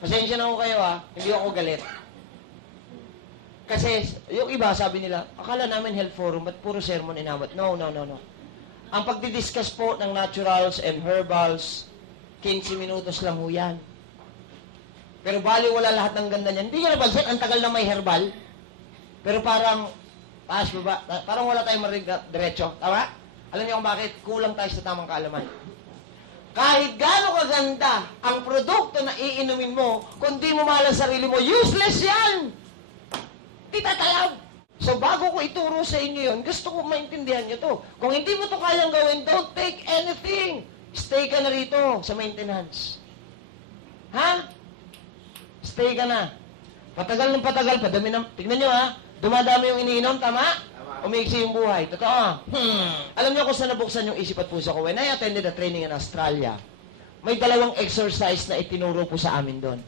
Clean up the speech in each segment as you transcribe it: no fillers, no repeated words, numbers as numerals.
Pasensya na ako kayo hindi ako galit. Kasi yung iba sabi nila, akala namin health forum, ba't puro sermon inawat? No. Ang pagdidiscuss po ng naturals and herbals, 15 minutos lang ho yan. Pero bali wala lahat ng ganda niyan. Hindi nyo napansin, ang tagal na may herbal. Pero parang, taas baba, parang wala tayong marinig diretso. Tama? Alam niyo kung bakit? Kulang tayo sa tamang kaalaman. Kahit gaano kaganda ang produkto na iinumin mo, kung di mo mahal ang sarili mo, useless yan! Di tatalab! So bago ko ituro sa inyo yun, gusto ko maintindihan nyo to. Kung hindi mo to kayang gawin, don't take anything. Stay ka na rito sa maintenance. Ha? Stay ka na. Patagal ng patagal, padami ng... Tignan nyo dumadami yung iniinom, tama? Umiiksi yung buhay. Totoo. Alam niyo kung saan nabuksan yung isip at puso ko? When I attended a training in Australia, may dalawang exercise na itinuro po sa amin doon.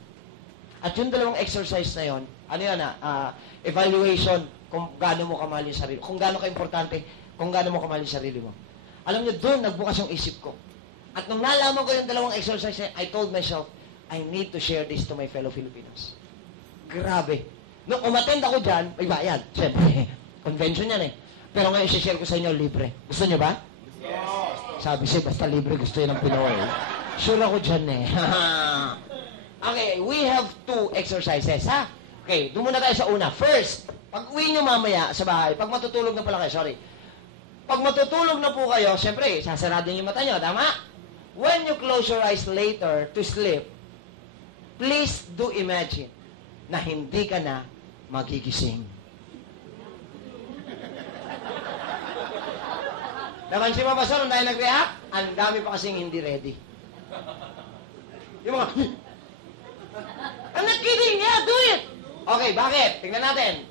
At yung dalawang exercise na yon, ano yan evaluation kung gaano mo kamahal yung sarili. Kung gaano ka-importante, kung gaano mo kamahal yung sarili mo. Alam niyo, doon nagbukas yung isip ko. At nung nalaman ko yung dalawang exercise, I told myself, I need to share this to my fellow Filipinos. Grabe. Nung umattend ako dyan, may bayad. Siyempre, convention yan Pero ngayon, share ko sa inyo, libre. Gusto nyo ba? Yes. Sabi siya, basta libre, gusto yun ng Pinoy. Sure ako dyan Okay, we have 2 exercises, Okay, doon muna tayo sa una. First, pag uwi nyo mamaya sa bahay, pag matutulog na pala kayo, sorry. Pag matutulog na po kayo, siyempre, sasarado yung mata nyo, tama? When you close your eyes later to sleep, please do imagine na hindi ka na magigising. Napansin mo ba, sir, dahil nag-react? Ang dami pa kasing hindi ready. Yung mga... I'm not kidding, do it! Okay, bakit? Tingnan natin.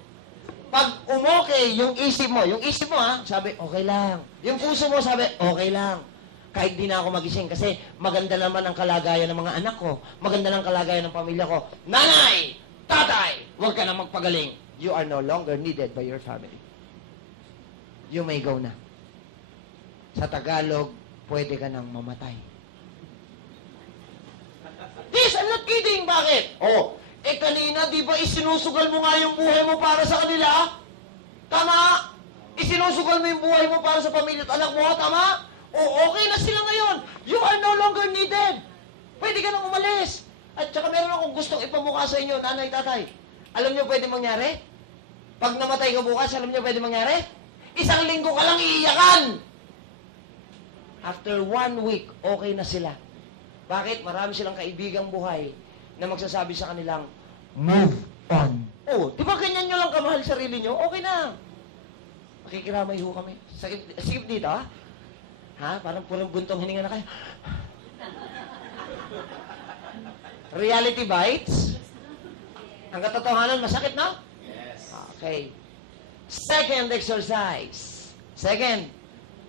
Pag umokay yung isip mo sabi, okay lang. Yung puso mo sabi, okay lang. Kahit di na ako magising kasi maganda naman ang kalagayan ng mga anak ko. Maganda ng kalagayan ng pamilya ko. Nanay! Tatay! Huwag ka na magpagaling. You are no longer needed by your family. You may go na. Sa Tagalog, pwede ka nang mamatay. Yes, I'm not kidding. Bakit? Kanina, di ba isinusugal mo nga yung buhay mo para sa kanila? Tama? Isinusugal mo yung buhay mo para sa pamilya at anak mo, tama? Okay na sila ngayon. You are no longer needed. Pwede ka nang umalis. At saka meron akong gustong ipamukha sa inyo, nanay, tatay. Alam niyo pwede mangyari? Pag namatay ka bukas, alam niyo pwede mangyari? 1 linggo ka lang iiyakan. After 1 week, okay na sila. Bakit? Marami silang kaibigang buhay na magsasabi sa kanilang, move on. Di ba ganyan nyo lang kamahal sarili nyo? Okay na. Makikiramay ho kami. Sikip dito, Parang purong guntong hininga na kayo. Reality bites? Ang katotohanan, masakit, no? Yes. Okay. Second exercise. Second,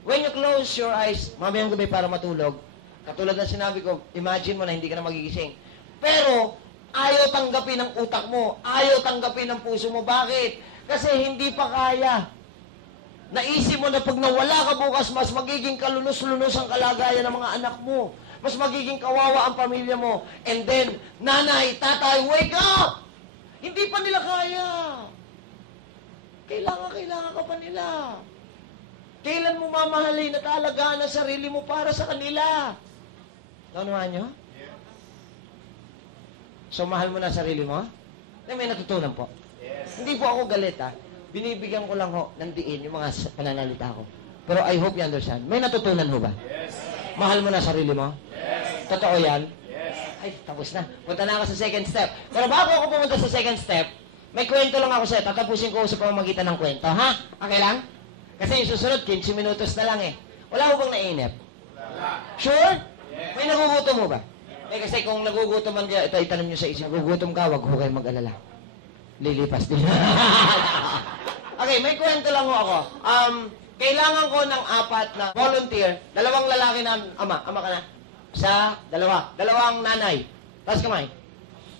when you close your eyes, mamayang gabi para matulog, katulad ng sinabi ko, imagine mo na hindi ka na magigising. Pero, ayaw tanggapin ng utak mo. Ayaw tanggapin ng puso mo. Bakit? Kasi hindi pa kaya. Naisip mo na pag nawala ka bukas, mas magiging kalunos-lunos ang kalagayan ng mga anak mo. Mas magiging kawawa ang pamilya mo. And then, nanay, tatay, wake up! Hindi pa nila kaya. Kailangan ka pa nila. Kailan mo mamahalin at alagaan ang sarili mo para sa kanila? Naunahan nyo? Yes. So, mahal mo na sarili mo? May natutunan po. Yes. Hindi po ako galit, Binibigyan ko lang ng diin yung mga pananalita ko. Pero I hope you understand. May natutunan ho ba? Yes. Mahal mo na sarili mo? Yes. Totoo yan? Yes. Ay, tapos na. Punta na ako sa second step. Pero bago ako pumunta sa second step, may kwento lang ako sa'yo. Tatapusin ko sa pamamagitan ng kwento. Ha? Okay lang? Kasi yung susunod, 15 minutos na lang Wala ho bang nainip? Wala. Sure? Yes. May nagugutom mo ba? Kasi kung nagugutom man kayo, ito itanong nyo sa isip, nagugutom ka, wag ho kayo mag-alala. Lilipas din. Okay, may kwento lang ho ako. Kailangan ko ng 4 na volunteer, 2 lalaki na ama ka na. Dalawang nanay. Taas kamay.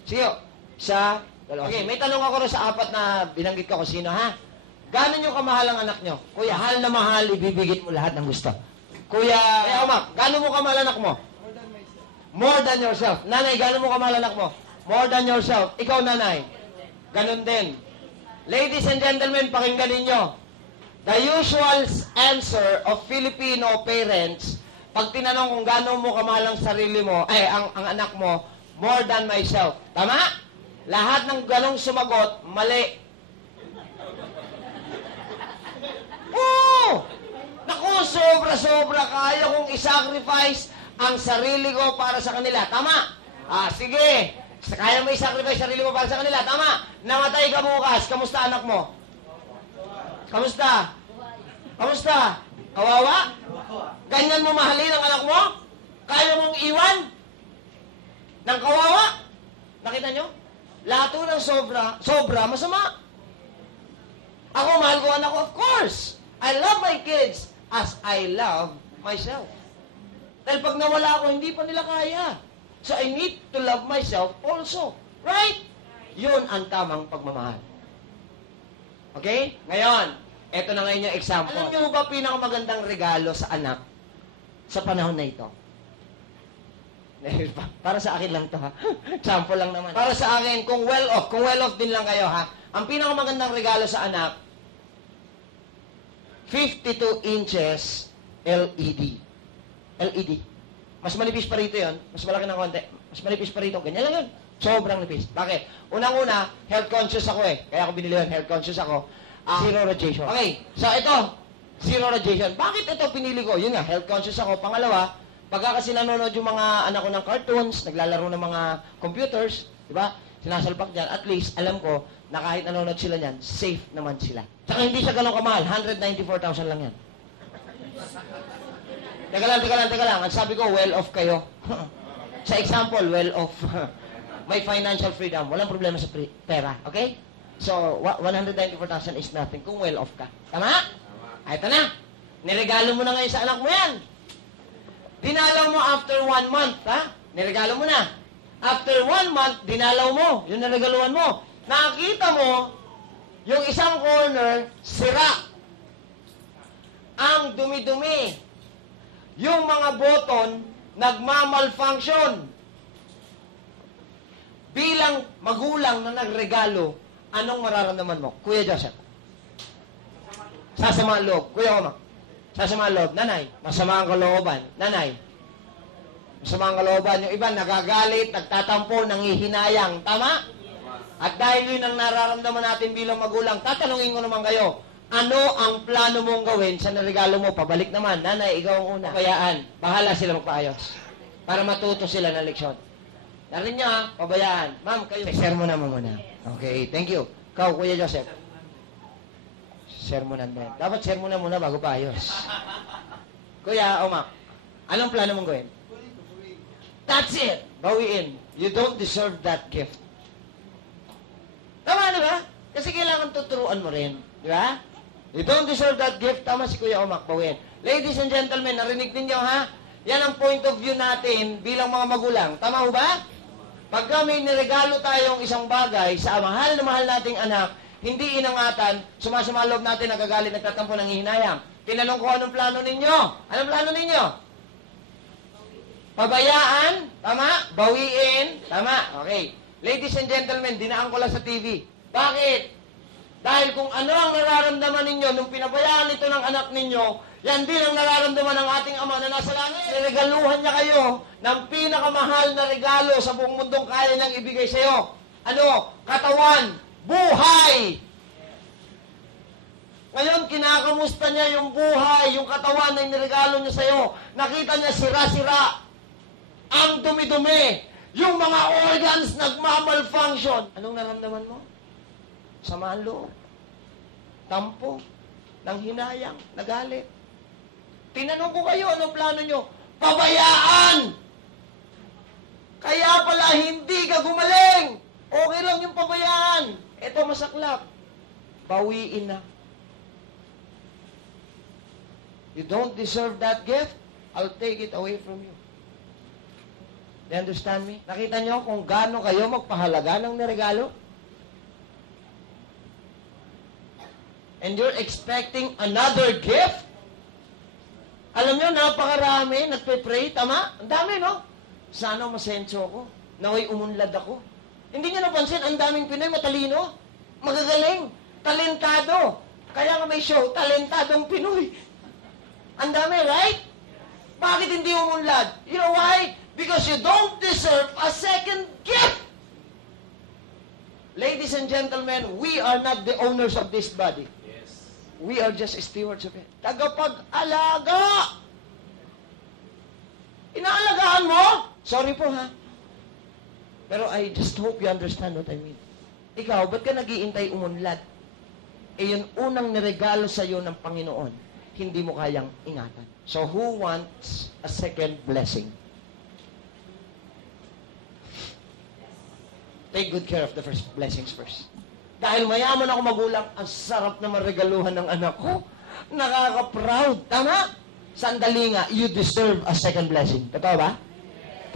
Sige, okay, may tanong ako sa 4 na binanggit ko kung sino, Gano'n nyo kamahal ang anak nyo? Kuya, hal na mahal, ibibigit mo lahat ng gusto. Kuya, Oma, gano'n mo kamahal anak mo? More than yourself. Nanay, gano'n mo kamahal anak mo? More than yourself. Ikaw, nanay. Ganon din. Ladies and gentlemen, pakinggan ninyo. The usual answer of Filipino parents, pag tinanong kung gano'n mo kamahal ang sarili mo, ang anak mo, more than myself. Tama? Lahat ng ganong sumagot, mali. Oo! Naku, sobra-sobra kaya kong isacrifice ang sarili ko para sa kanila. Tama? Sige. Kaya mo isacrifice sarili mo para sa kanila. Tama? Namatay ka bukas. Kamusta anak mo? Kamusta? Kamusta? Kawawa? Ganyan mo mahalin ang anak mo? Kaya mong iwan? Nang kawawa? Nakita nyo? Lahat ng sobra, masama. Ako, mahal ko anak ko, of course. I love my kids as I love myself. Dahil pag nawala ako, hindi pa nila kaya. So I need to love myself also. Right? Yun ang tamang pagmamahal. Okay? Ngayon, eto na ngayon yung example. Alam niyo ba pinakamagandang regalo sa anak sa panahon na ito? Para sa akin lang to, ha? Sample lang naman. Para sa akin, kung well-off din lang kayo, ha? Ang pinakamagandang regalo sa anak, 52 inches LED. LED. Mas manipis pa rito yun. Mas malaki ng konti. Mas manipis pa rito. Ganyan lang yun. Sobrang nipis. Bakit? Unang-una, health conscious ako eh. Kaya ako binili yun. Health conscious ako. Zero radiation. Okay. So ito, zero radiation. Bakit ito pinili ko? Yun nga, health conscious ako. Pangalawa, pagka kasi nanonood yung mga anak ko ng cartoons, naglalaro ng mga computers, di ba? Sinasalpak dyan. At least, alam ko, na kahit nanonood sila niyan, safe naman sila. Saka hindi siya ganun kamahal. 194,000 lang yan. Teka lang. Ang sabi ko, well-off kayo. Sa example, well-off. May financial freedom. Walang problema sa pera. Okay? So, 194,000 is nothing kung well-off ka. Tama? Ito na. Niregalo mo na ngayon sa anak mo yan. Dinalaw mo after 1 month, ha? Niregalo mo na. After 1 month, dinalaw mo. Yung naregaluhan mo. Nakakita mo, yung isang corner, sira. Ang dumi-dumi. Yung mga button, nagmamalfunction. Bilang magulang na nagregalo, anong mararamdaman mo? Kuya Joseph? Sasama ang loob. Kuya Oma? Sasama ang loob. Nanay? Masama ang kalooban. Nanay? Masama ang kalooban. Yung iba, nagagalit, nagtatampo, nangihinayang. Tama? At dahil yun ang nararamdaman natin bilang magulang, tatanungin ko naman kayo, ano ang plano mong gawin sa naregalo mo? Pabalik naman. Nanay, ikaw ang una. Pabayaan. Bahala sila magpaayos. Para matuto sila ng leksyon. Narinig niyo ha? Pabayaan. Ma'am, kayo. Sermonan mo muna. Okay, thank you. Kau, Kuya Joseph. Sermonan din. Dapat sermonan muna bago paayos. Kuya, Oma, anong plano mong gawin? That's it. Bawiin. You don't deserve that gift. Tama, di ba? Kasi kailangan tuturuan mo rin. Di ba? You don't deserve that gift. Tama si Kuya Omak, bawin. Ladies and gentlemen, narinig ninyo ha? Yan ang point of view natin bilang mga magulang. Tama ho ba? Pagka may niregalo tayong isang bagay sa mahal na mahal nating anak, hindi inangatan, sumasama loob natin, nagagalit, nagtatampo, nangihinayang. Tinanong ko anong plano ninyo? Anong plano ninyo? Pabayaan? Tama? Bawiin? Tama? Okay. Ladies and gentlemen, dinaan ko lang sa TV. Bakit? Dahil kung ano ang nararamdaman ninyo nung pinabayaan ito ng anak ninyo, yan din ang nararamdaman ng ating Ama na nasa langit. Regaluhan niya kayo ng pinakamahal na regalo sa buong mundong kaya niyang ibigay sa iyo. Ano? Katawan. Buhay. Ngayon, kinakamusta niya yung buhay, yung katawan na niregalo niya sa iyo. Nakita niya sira-sira. Ang dumi-dumi. Yung mga organs nagmamalfunction. Anong naramdaman mo? Samaan loob. Tampo. Nanghinayang. Nagalit. Tinanong ko kayo, anong plano nyo? Pabayaan! Kaya pala hindi ka gumaling. Okay lang yung pabayaan. Ito masaklap. Bawiin na. You don't deserve that gift, I'll take it away from you. You understand me? Nakita nyo kung gaano kayo magpahalaga ng niregalo? And you're expecting another gift? Alam nyo, napakarami, nagpe-pray, tama? Ang dami, no? Sana masenso ako. Naway umunlad ako. Hindi niya napansin, ang daming Pinoy matalino, magagaling, talentado. Kaya nga may show, talentadong Pinoy. Ang dami, right? Bakit hindi umunlad? You know why? Because you don't deserve a second gift. Ladies and gentlemen, we are not the owners of this body. Yes. We are just stewards of it. Tagapag-alaga! Inaalagaan mo? Sorry po ha. Pero I just hope you understand what I mean. Ikaw, ba't ka nag-iintay umunlad? Eh yun unang niregalo sa iyo ng Panginoon, hindi mo kayang ingatan. So who wants a second blessing? Take good care of the first blessings first. Dahil mayaman ako magulang, ang sarap naman regaluhan ng anak ko. Nakaka-proud. Tama? Sandali nga, you deserve a second blessing. Totoo ba?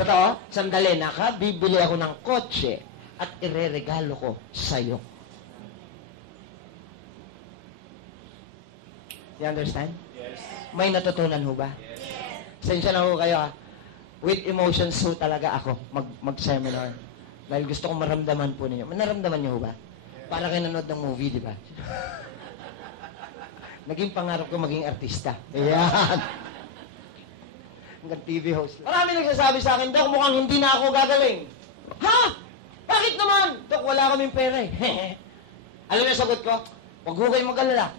Totoo? Sandali, bibili ako ng kotse at ireregalo ko sa'yo. You understand? Yes. May natutunan ho ba? Yes. Sensya na ho kayo ha. With emotions ho talaga ako mag-seminar. Dahil gusto kong maramdaman po ninyo. Naramdaman niyo ho ba? Para kayo nanood ng movie, di ba? Naging pangarap ko maging artista. Ayan. Hanggang TV host. Marami nagsasabi sa akin, Dok, mukhang hindi na ako gagaling. Ha? Bakit naman? Dok, wala kaming pera eh. Alam mo yung sagot ko? Huwag ho kayong mag-alala.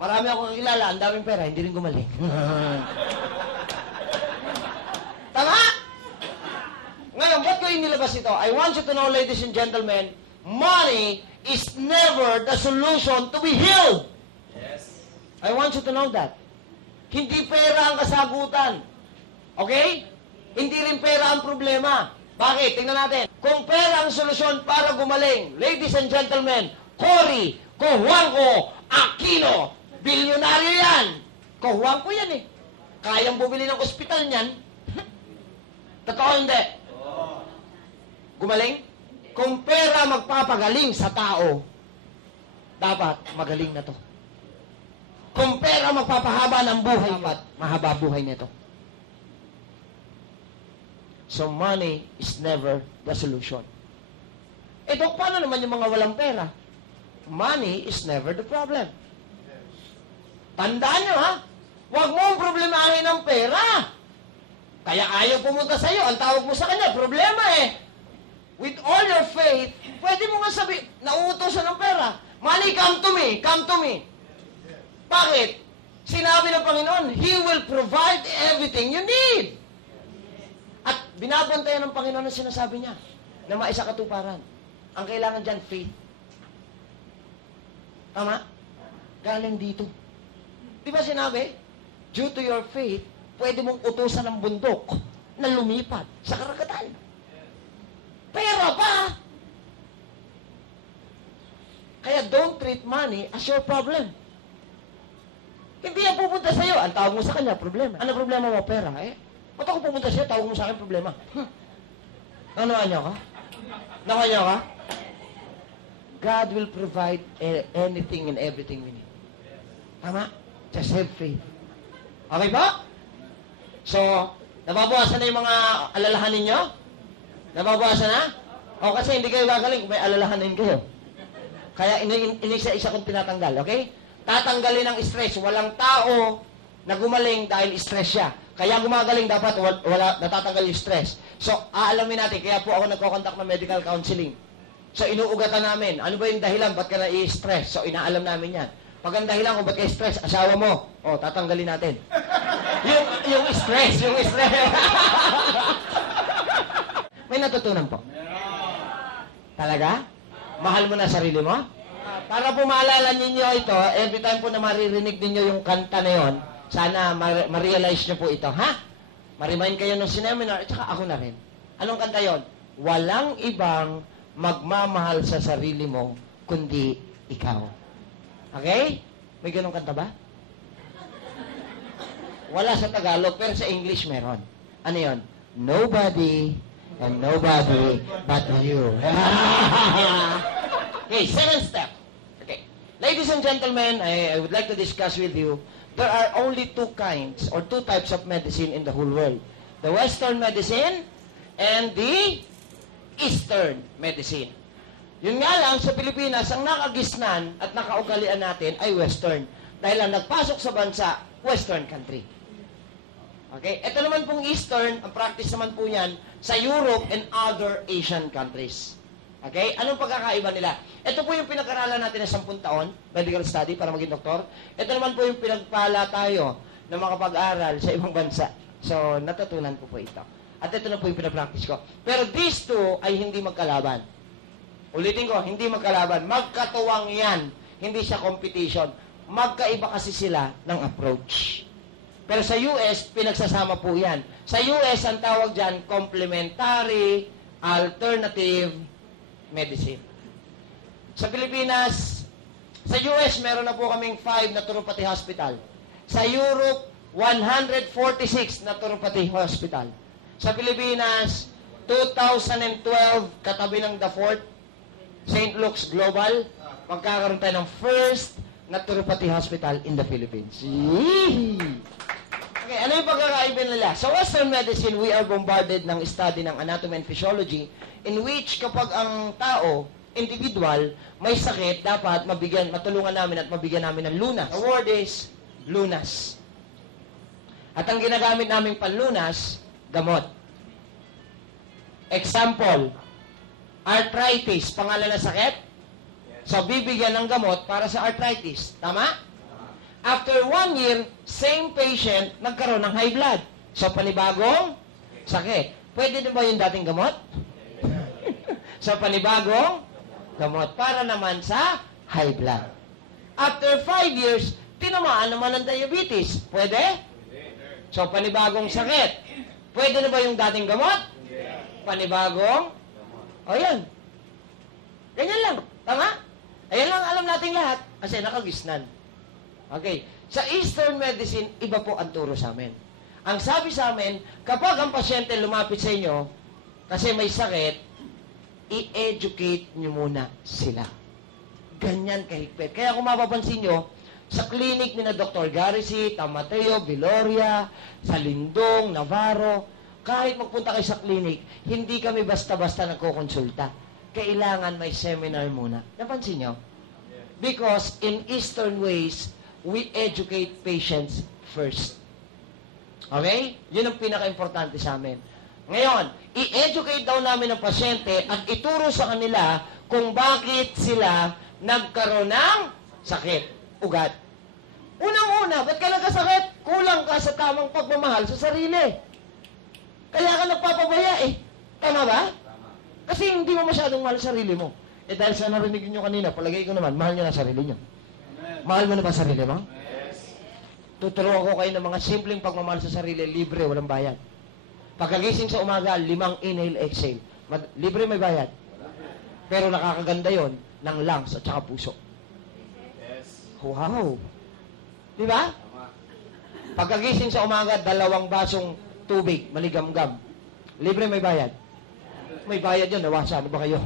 Marami akong kilala, ang daming pera, hindi rin gumaling. Tama? Ngayon, ba't ko inilabas ito? I want you to know, ladies and gentlemen, money is never the solution to be healed. Yes. I want you to know that. Hindi pera ang kasagutan. Okay? Hindi rin pera ang problema. Bakit? Tingnan natin. Kung pera ang solusyon para gumaling, ladies and gentlemen, Cory Cojuangco Aquino, bilyonaryo yan. Cojuangco yan eh. Kayang bumili ng ospital niyan. Totoo hindi? Gumaling? Kung pera magpapagaling sa tao, dapat magaling na to. Kung pera magpapahaba ng buhay, dapat mahaba buhay nito. So money is never the solution. Eh, Dok, paano naman yung mga walang pera? Money is never the problem. Tandaan nyo, ha? Huwag mong problemahin ang pera. Kaya ayaw pumunta sa iyo. Ang tawag mo sa kanya, problema eh. With all your faith, pwede mo nga sabi, nauutosan ng pera. Money, come to me, come to me. Bakit? Sinabi ng Panginoon, He will provide everything you need. At binabantayan ng Panginoon ang sinasabi niya na maisa katuparan. Ang kailangan dyan, faith. Tama? Galing dito. Di ba sinabi? Due to your faith, pwede mong utusan ng bundok na lumipat sa karagatan. Pera pa! Kaya don't treat money as your problem. Hindi yan pupunta sa'yo. Ang tawag mo sa kanya, problema. Ano problema mo? Pera, eh? Ba't ako pupunta sa'yo? Tawag mo sa akin, problema. Nakuha niyo ka? Nakuha niyo ka? God will provide anything and everything we need. Tama? Just have faith. Okay ba? So, nababawasan na yung mga alalahan ninyo? Nababawasan na? O kasi hindi kayo gagaling kung may alalahanin kayo. Kaya inisa-isa kong tinatanggal, okay? Tatanggalin ang stress. Walang tao na gumaling dahil stress siya. Kaya gumagaling dapat wala natatanggal yung stress. So, aalamin natin. Kaya po ako nagko-contact ng medical counseling. So, inuugatan namin. Ano ba yung dahilan? Ba't ka na-i-stress? So, inaalam namin yan. Pag ang dahilan kung ba't ka stress, asawa mo. O, tatanggalin natin. yung stress. May natutunan po. Talaga? Mahal mo na sarili mo? Para po maalala ninyo ito, every time po na maririnig ninyo yung kanta na yon, sana ma-realize nyo po ito, ha? Ma-remind kayo ng seminar, at saka ako na rin. Anong kanta yon? Walang ibang magmamahal sa sarili mo, kundi ikaw. Okay? May ganong kanta ba? Wala sa Tagalog, pero sa English meron. Ano yon? Nobody and nobody but you. Okay, second step. Okay. Ladies and gentlemen, I would like to discuss with you, there are only two kinds or two types of medicine in the whole world. The Western medicine and the Eastern medicine. Yun nga lang, sa Pilipinas, ang nakagisnan at nakaugalian natin ay Western. Dahil ang nagpasok sa bansa, Western country. Okay? Ito naman pong Eastern, ang practice naman po yan sa Europe and other Asian countries. Okay? Anong pagkakaiba nila? Ito po yung pinag-aralan natin na 10 taon, medical study, para maging doktor. Ito naman po yung pinagpala tayo na makapag-aral sa ibang bansa. So, natutunan ko po ito. At ito na po yung pinapractice ko. Pero these two ay hindi magkalaban. Ulitin ko, hindi magkalaban. Magkatuwang yan. Hindi siya competition. Magkaiba kasi sila ng approach. Pero sa US, pinagsasama po yan. Sa US, ang tawag dyan, complementary alternative medicine. Sa Pilipinas, sa US, meron na po kaming 5 naturopathy hospital. Sa Europe, 146 naturopathy hospital. Sa Pilipinas, 2012, katabi ng The Fort, St. Luke's Global, magkakaroon tayo ng first naturopathy hospital in the Philippines. Yee! Okay, ano yung pagkakaiba nila? Sa Western medicine, we are bombarded ng study ng anatomy and physiology in which kapag ang tao, individual, may sakit, dapat matulungan namin at mabigyan namin ng lunas. The word is lunas. At ang ginagamit namin panlunas, gamot. Example, arthritis, pangalan ng sakit? So, bibigyan ng gamot para sa arthritis. Tama? After 1 year, same patient, nagkaroon ng high blood. So, panibagong sakit. Pwede na ba yung dating gamot? So, panibagong gamot para naman sa high blood. After 5 years, tinamaan naman ng diabetes. Pwede? So, panibagong sakit. Pwede na ba yung dating gamot? Panibagong? O yan. Ganyan lang. Tama? Ayan lang alam natin lahat kasi nakagisnan. Okay. Sa Eastern medicine, iba po ang turo sa amin. Ang sabi sa amin, kapag ang pasyente lumapit sa inyo kasi may sakit, i-educate nyo muna sila. Ganyan kahigpit. Kaya kung mapapansin nyo, sa clinic ni na Dr. Garrison, Tamateo, Viloria, sa Lindong, Navarro, kahit magpunta kayo sa clinic, hindi kami basta-basta nagkukonsulta. Kailangan may seminar muna. Napansin nyo? Because in Eastern ways, we educate patients first. Okay? Yun ang pinaka-importante sa amin. Ngayon, i-educate daw namin ang pasyente at ituro sa kanila kung bakit sila nagkaroon ng sakit, ugat. Unang-una, ba't ka nagkasakit? Kulang ka sa tamang pagmamahal sa sarili. Kaya ka nagpapabaya eh. Tama ba? Kasi hindi mo masyadong mahal sa sarili mo. Eh dahil sa narinig nyo kanina, palagay ko naman, mahal nyo na sarili nyo. Mahal mo na ba sarili mo? Yes. Tuturuan ko kayo ng mga simpleng pagmamahal sa sarili, libre, walang bayad. Pagkagising sa umaga, 5 inhale, exhale. Libre may bayad. Pero nakakaganda yon ng lungs at saka puso. Yes. Wow! Di ba? Pagkagising sa umaga, 2 basong tubig, maligamgam. Libre may bayad. May bayad yun, nawasa. Ano ba kayo?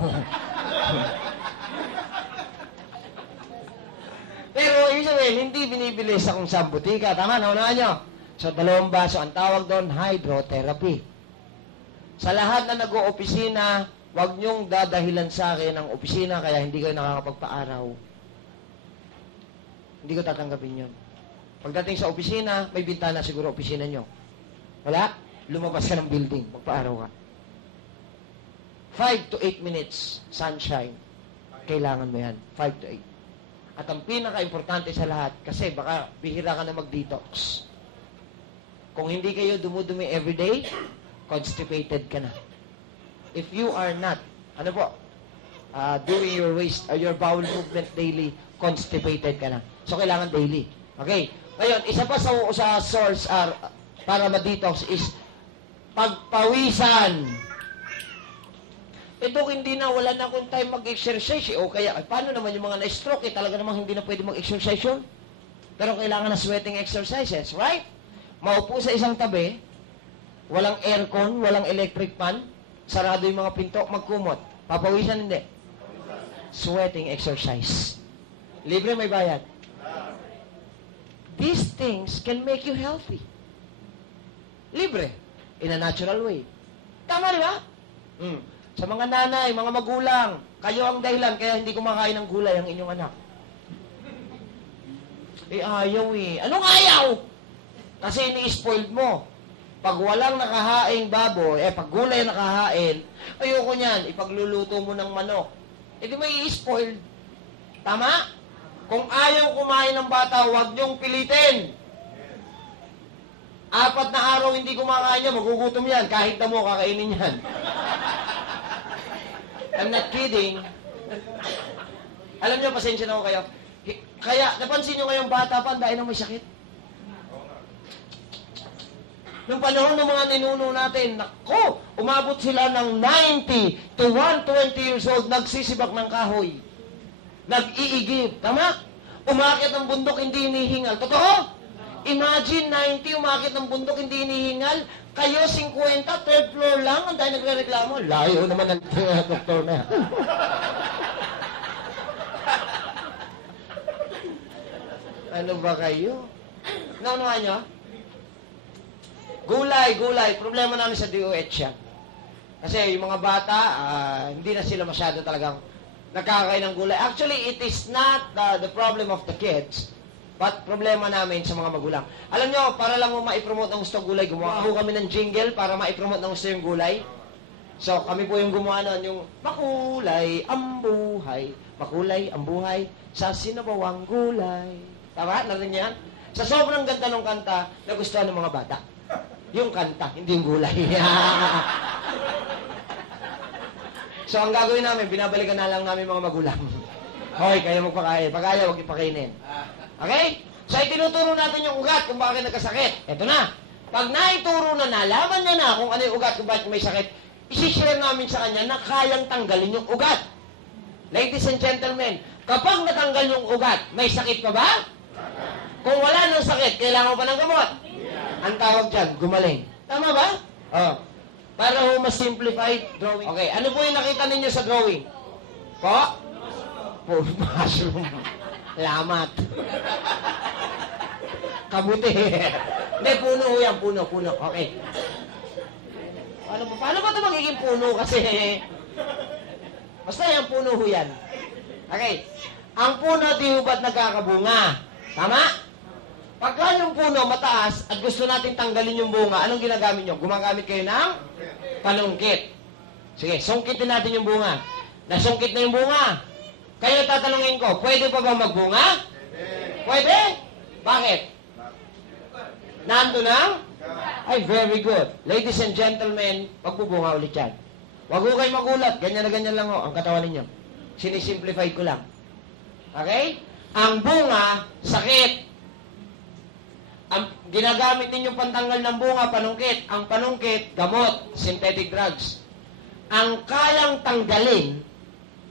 Pero, ibig sabihin, hindi binibili sa kung saan butika. Tama, naunaan nyo? So, 2 baso. Ang tawag doon, hydrotherapy. Sa lahat na nag-o-opisina, huwag nyong dadahilan sa akin ang opisina kaya hindi kayo nakakapagpa-araw. Hindi ko tatanggapin yun. Pagdating sa opisina, may bintana siguro opisina nyo. Wala? Lumabas ka ng building. Magpa-araw ka. 5 to 8 minutes, sunshine. Kailangan mo yan. 5 to 8. At ang pinaka-importante sa lahat, kasi baka bihira ka na mag-detox. Kung hindi kayo dumudumi everyday, constipated ka na. If you are not, ano po, doing your bowel movement daily, constipated ka na. So, kailangan daily. Okay? Ngayon, isa pa sa source para ma-detox is pagpawisan. Ito hindi na, wala na akong time mag-exercise. O kaya, paano naman yung mga na-stroke? Talaga namang hindi na pwede mag-exercise yun. Pero kailangan na sweating exercises, right? Maupo sa isang tabi, walang aircon, walang electric fan, sarado yung mga pinto, magkumot. Papawisan, hindi. Sweating exercise. Libre, may bayad. These things can make you healthy. Libre. In a natural way. Tama, di ba? Sa mga nanay, mga magulang, kayo ang dahilan kaya hindi kumakain ng gulay ang inyong anak. Ayaw eh. Anong ayaw? Kasi ini-spoiled mo. Pag walang nakahaing baboy, pag gulay nakahain, ayoko niyan, ipagluluto mo ng manok. Di may i-spoiled. Tama? Kung ayaw kumain ng bata, huwag niyong pilitin. 4 na araw hindi kumakain niya, magugutom yan. Kahit na mo, kakainin yan. I'm not kidding. Alam niyo, pasensya na ako kayo. Kaya, napansin niyo ngayong bata pa, dahil na may sakit. Nung panahon ng mga ninuno natin, nako, umabot sila ng 90 to 120 years old, nagsisibak ng kahoy. Nag-iigib. Tama? Umakit ng bundok, hindi hinihingal. Totoo? Imagine, 90, umakit ng bundok, hindi hinihingal. Kayo, 50, third floor lang, ang dahil nagre-reklamo. Layo naman ang doktor na yan. Ano ba kayo? Naunahan nyo? Gulay. Problema namin sa DOH yan. Kasi yung mga bata, hindi na sila masyado talagang nakakain ng gulay. Actually, it is not the problem of the kids, but problema namin sa mga magulang. Alam nyo, para lang mo maipromote ng gusto gulay, gumawa po kami ng jingle para maipromote ng gusto yung gulay. So, kami po yung gumawa nun, yung makulay ang buhay, makulay ang buhay sa sinabawang gulay. Tama? Narinig niyo yan? Sa sobrang ganda ng kanta, nagustuhan ng mga bata. Yung kanta, hindi yung gulay. So, ang gagawin namin, binabalikan na lang namin mga magulang. Okay, kayo magpakain. Pag ayaw, huwag ipakainin. Okay? So, itinuturo natin yung ugat kung bakit nagkasakit. Ito na. Pag naituro na, nalaman niya na kung ano yung ugat, kung bakit may sakit, isi-share namin sa kanya na kayang tanggalin yung ugat. Ladies and gentlemen, kapag natanggal yung ugat, may sakit pa ba? Kung wala ng sakit, kailangan pa ng gamot. Ang tawag dyan, gumaling. Tama ba? Oh. Para ho mas simplified drawing. Okay, ano po yung nakita ninyo sa drawing? Po? Mushroom. Lamat. Kabuti. Hindi, puno ho yan. Puno. Okay. Paano ba ito magiging puno? Kasi, basta yung puno ho yan. Okay. Ang puno, di ho ba't nagkakabunga? Tama? Pagka yung puno mataas at gusto natin tanggalin yung bunga, anong ginagamit nyo? Gumagamit kayo ng panungkit. Sige, sungkitin natin yung bunga. Nasungkit na yung bunga. Kayo tatanungin ko, pwede pa ba magbunga? Pwede? Bakit? Nando na? Ay, very good. Ladies and gentlemen, magbubunga ulit yan. Huwag ko kayo magulat. Ganyan na ganyan lang ho, ang katawan ninyo. Sinisimplify ko lang. Okay? Ang bunga, sakit. Ang ginagamit ninyong pantanggal ng bunga, panungkit. Ang panungkit, gamot, synthetic drugs. Ang kayang tanggalin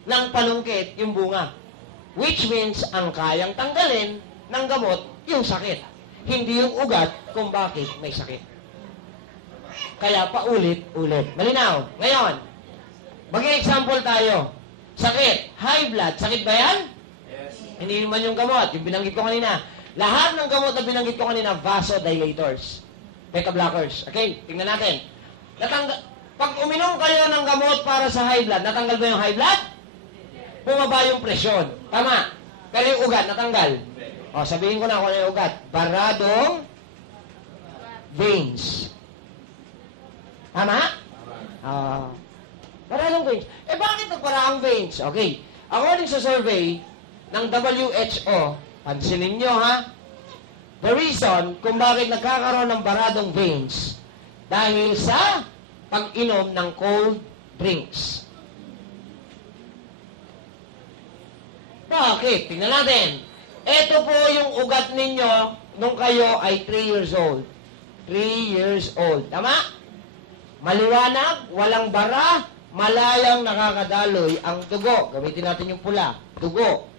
ng panungkit, yung bunga. Which means, ang kayang tanggalin ng gamot, yung sakit. Hindi yung ugat kung bakit may sakit. Kaya paulit-ulit. Malinaw. Ngayon, mag-example tayo. Sakit. High blood. Sakit ba yan? Yes. Hindi man yung gamot. Yung binanggit ko kanina. Lahat ng gamot na binanggit ko kanina, vasodilators, beta blockers. Okay, tingnan natin. Pag uminom kayo ng gamot para sa high blood, natanggal ba yung high blood? Bumaba yung presyon. Tama. Pero yung ugat, natanggal. O, sabihin ko na kung ano yung ugat. Baradong veins. Tama? Baradong veins. Bakit nagparaang veins? Okay. According sa survey ng WHO, pansinin nyo, ha? The reason kung bakit nagkakaroon ng baradong veins dahil sa pag-inom ng cold drinks. Bakit? Tingnan natin. Ito po yung ugat ninyo nung kayo ay 3 years old. 3 years old. Tama? Maliwanag, walang bara, malayang nakakadaloy ang dugo. Gamitin natin yung pula. Dugo.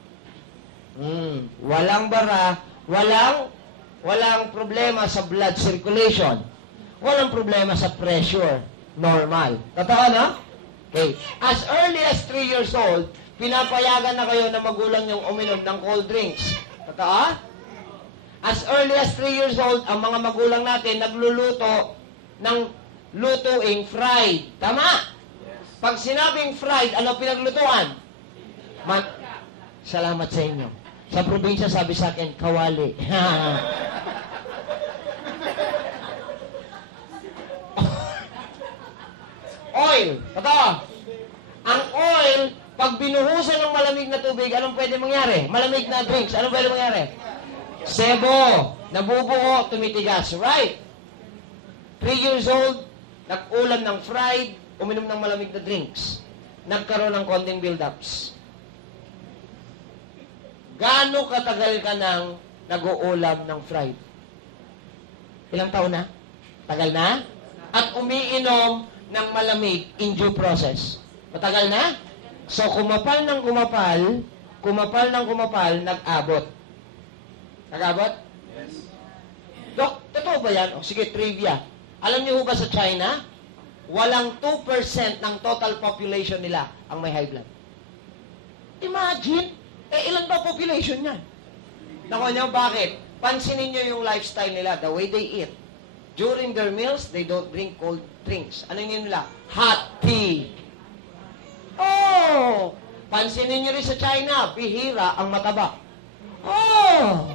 Walang bara, walang problema sa blood circulation. Walang problema sa pressure. Normal. Totoo, no? Okay. As early as 3 years old, pinapayagan na kayo na magulang yung uminom ng cold drinks. Totoo? As early as 3 years old, ang mga magulang natin nagluluto ng lutuing fried. Tama? Pag sinabing fried, ano pinaglutuan? Salamat sa inyo. Sa probinsya, sabi sa akin, kawali. Oil. Totoo. Ang oil, pag binuhusan ng malamig na tubig, anong pwede mangyari? Malamig na drinks, anong pwede mangyari? Sebo. Nabubuo, tumitigas. Right? 3 years old, nag-ulam ng fried, uminom ng malamig na drinks. Nagkaroon ng konting build-ups. Gaano katagal ka nang nag-uulam ng fried? Ilang taon na? Tagal na? At umiinom ng malamig in due process. Matagal na? So, kumapal, nag-abot. Nag-abot? Yes. Dok, totoo ba yan? O, sige, trivia. Alam niyo ba sa China, walang 2% ng total population nila ang may high blood. Imagine, ilan ba population niyan? Naku niyo, bakit? Pansinin niyo yung lifestyle nila, the way they eat. During their meals, they don't drink cold drinks. Ano yun nila? Hot tea. Oh! Pansinin niyo rin sa China, bihira ang mataba. Oh!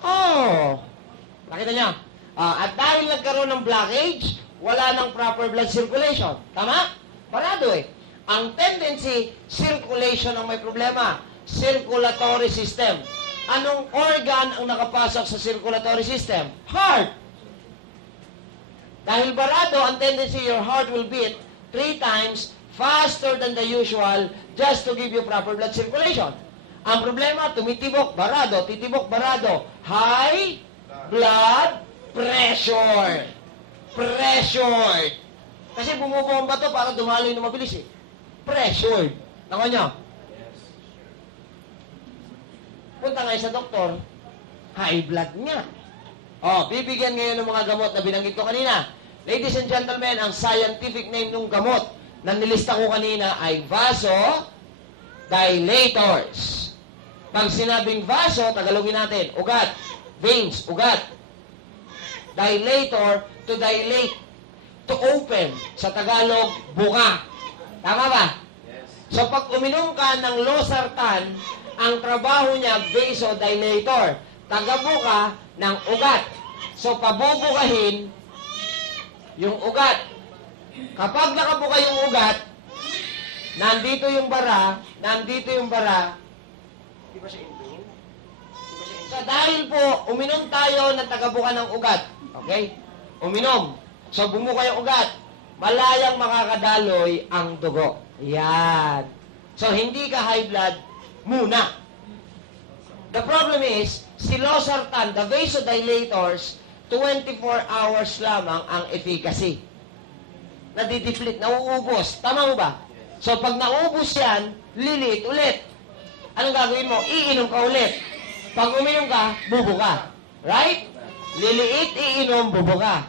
Oh! Nakita niya? At dahil nagkaroon ng blockage, wala ng proper blood circulation. Tama? Parado eh. Ang tendency, circulation ang may problema. Circulatory system. Anong organ ang nakapasok sa circulatory system? Heart. Dahil barado, ang tendency, your heart will beat 3 times faster than the usual just to give you proper blood circulation. Ang problema, tumitibok, barado, titibok, barado. High blood pressure. Pressure. Kasi bumubomba to para dumaloy na mabilis eh. Pressure. Nako nyo? Punta ngayon sa doktor, high blood niya. Bibigyan ngayon ng mga gamot na binanggit ko kanina. Ladies and gentlemen, ang scientific name ng gamot na nilista ko kanina ay vasodilators. Pag sinabing vaso, Tagalogin natin, ugat, veins, ugat. Dilator, to dilate, to open. Sa Tagalog, buka. Tama ba? Yes. So pag uminom ka ng losartan, ang trabaho niya, vasodilator, tagabuka ng ugat. So pabubukahin yung ugat. Kapag nakabuka yung ugat, nandito yung bara, di ba siya in? So dahil po, uminom tayo ng tagabuka ng ugat. Okay? Uminom. So bumuka yung ugat. Malayang makakadaloy ang dugo. Yan. So hindi ka high blood muna. The problem is, si losartan, the vasodilators, 24 hours lamang ang efficacy. Nadideplete, nauubos. Tama mo ba? So pag naubos yan, liliit ulit. Anong gagawin mo? Iinom ka ulit. Pag uminom ka, bubuka. Right? Liliit, iinom, bubuka.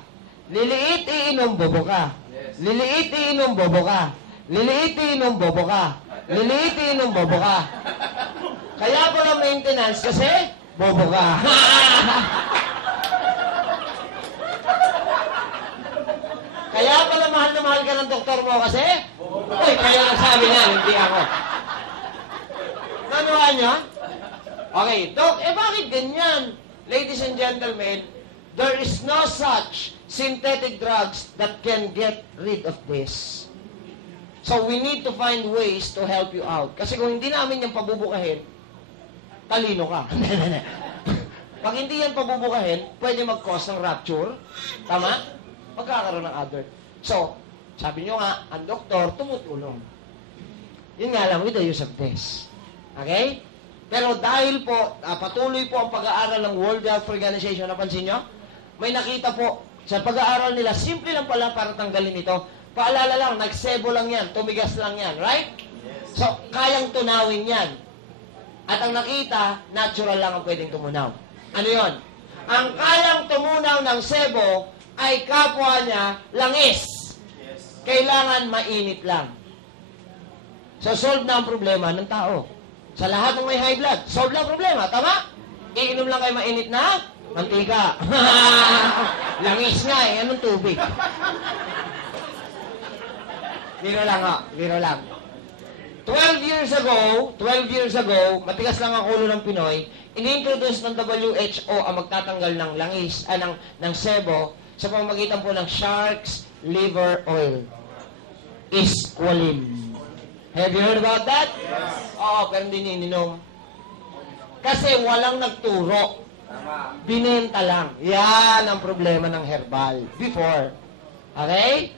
Liliit, iinom, bubuka. Liliit, iinom, bubuka. Liliit, iinom, bubuka. Liliit, iinom, bubuka. Kaya pala maintenance kasi, bubuka. Kaya pala mahal na mahal ka ng doktor mo kasi, uy, kaya nagsabi niya, hindi ako. Nanuhan niya? Okay, Doc, bakit ganyan? Ladies and gentlemen, there is no such synthetic drugs that can get rid of this. So we need to find ways to help you out. Kasi kung hindi namin yung pabubukahin, talino ka. Pag hindi yan pabubukahin, pwede mag-cause ng rupture. Tama? Magkakaroon ng advert. So, sabi nyo nga, ang doktor tumutulong. Yun nga lang, with the use of this. Okay? Pero dahil po, patuloy po ang pag-aaral ng World Health Organization, napansin nyo? May nakita po, sa pag-aaral nila, simple lang pala para tanggalin ito. Paalala lang, nagsebo lang yan, tumigas lang yan, right? Yes. So, kayang tunawin yan. At ang nakita, natural lang ang pwedeng tumunaw. Ano yon? Ang kayang tumunaw ng sebo ay kapwa niya langis. Yes. Kailangan mainit lang. So, solve na ang problema ng tao. Sa lahat ng may high blood, solve lang ang problema. Tama? Iinom lang kayo mainit na Mantika. Langis nga eh. Anong tubig? Biro lang ha. Biro lang. 12 years ago, matigas lang ang ulo ng Pinoy, ini-introduce ng WHO ang magtatanggal ng langis, ng sebo sa pamamagitan po ng shark's liver oil. Isqualin. Have you heard about that? Yes. Oo, pero hindi ininom. Kasi walang nagturo. Binenta lang. Yan ang problema ng herbal. Before. Okay?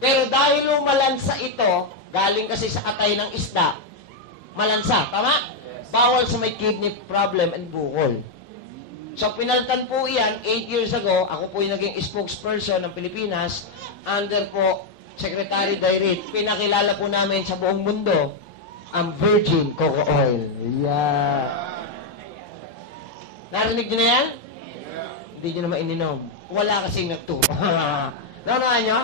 Pero dahil lumalansa ito, galing kasi sa atay ng isda, malansa, tama? Bawal sa may kidney problem and bukol. So, pinalitan po iyan, 8 years ago, ako po yung naging spokesperson ng Pilipinas, under po Secretary Dairit. Pinakilala po namin sa buong mundo ang virgin coco oil. Yeah. Narinig nyo na yan? Hindi nyo na maininom. Wala kasing nagturo. Naunahan nyo?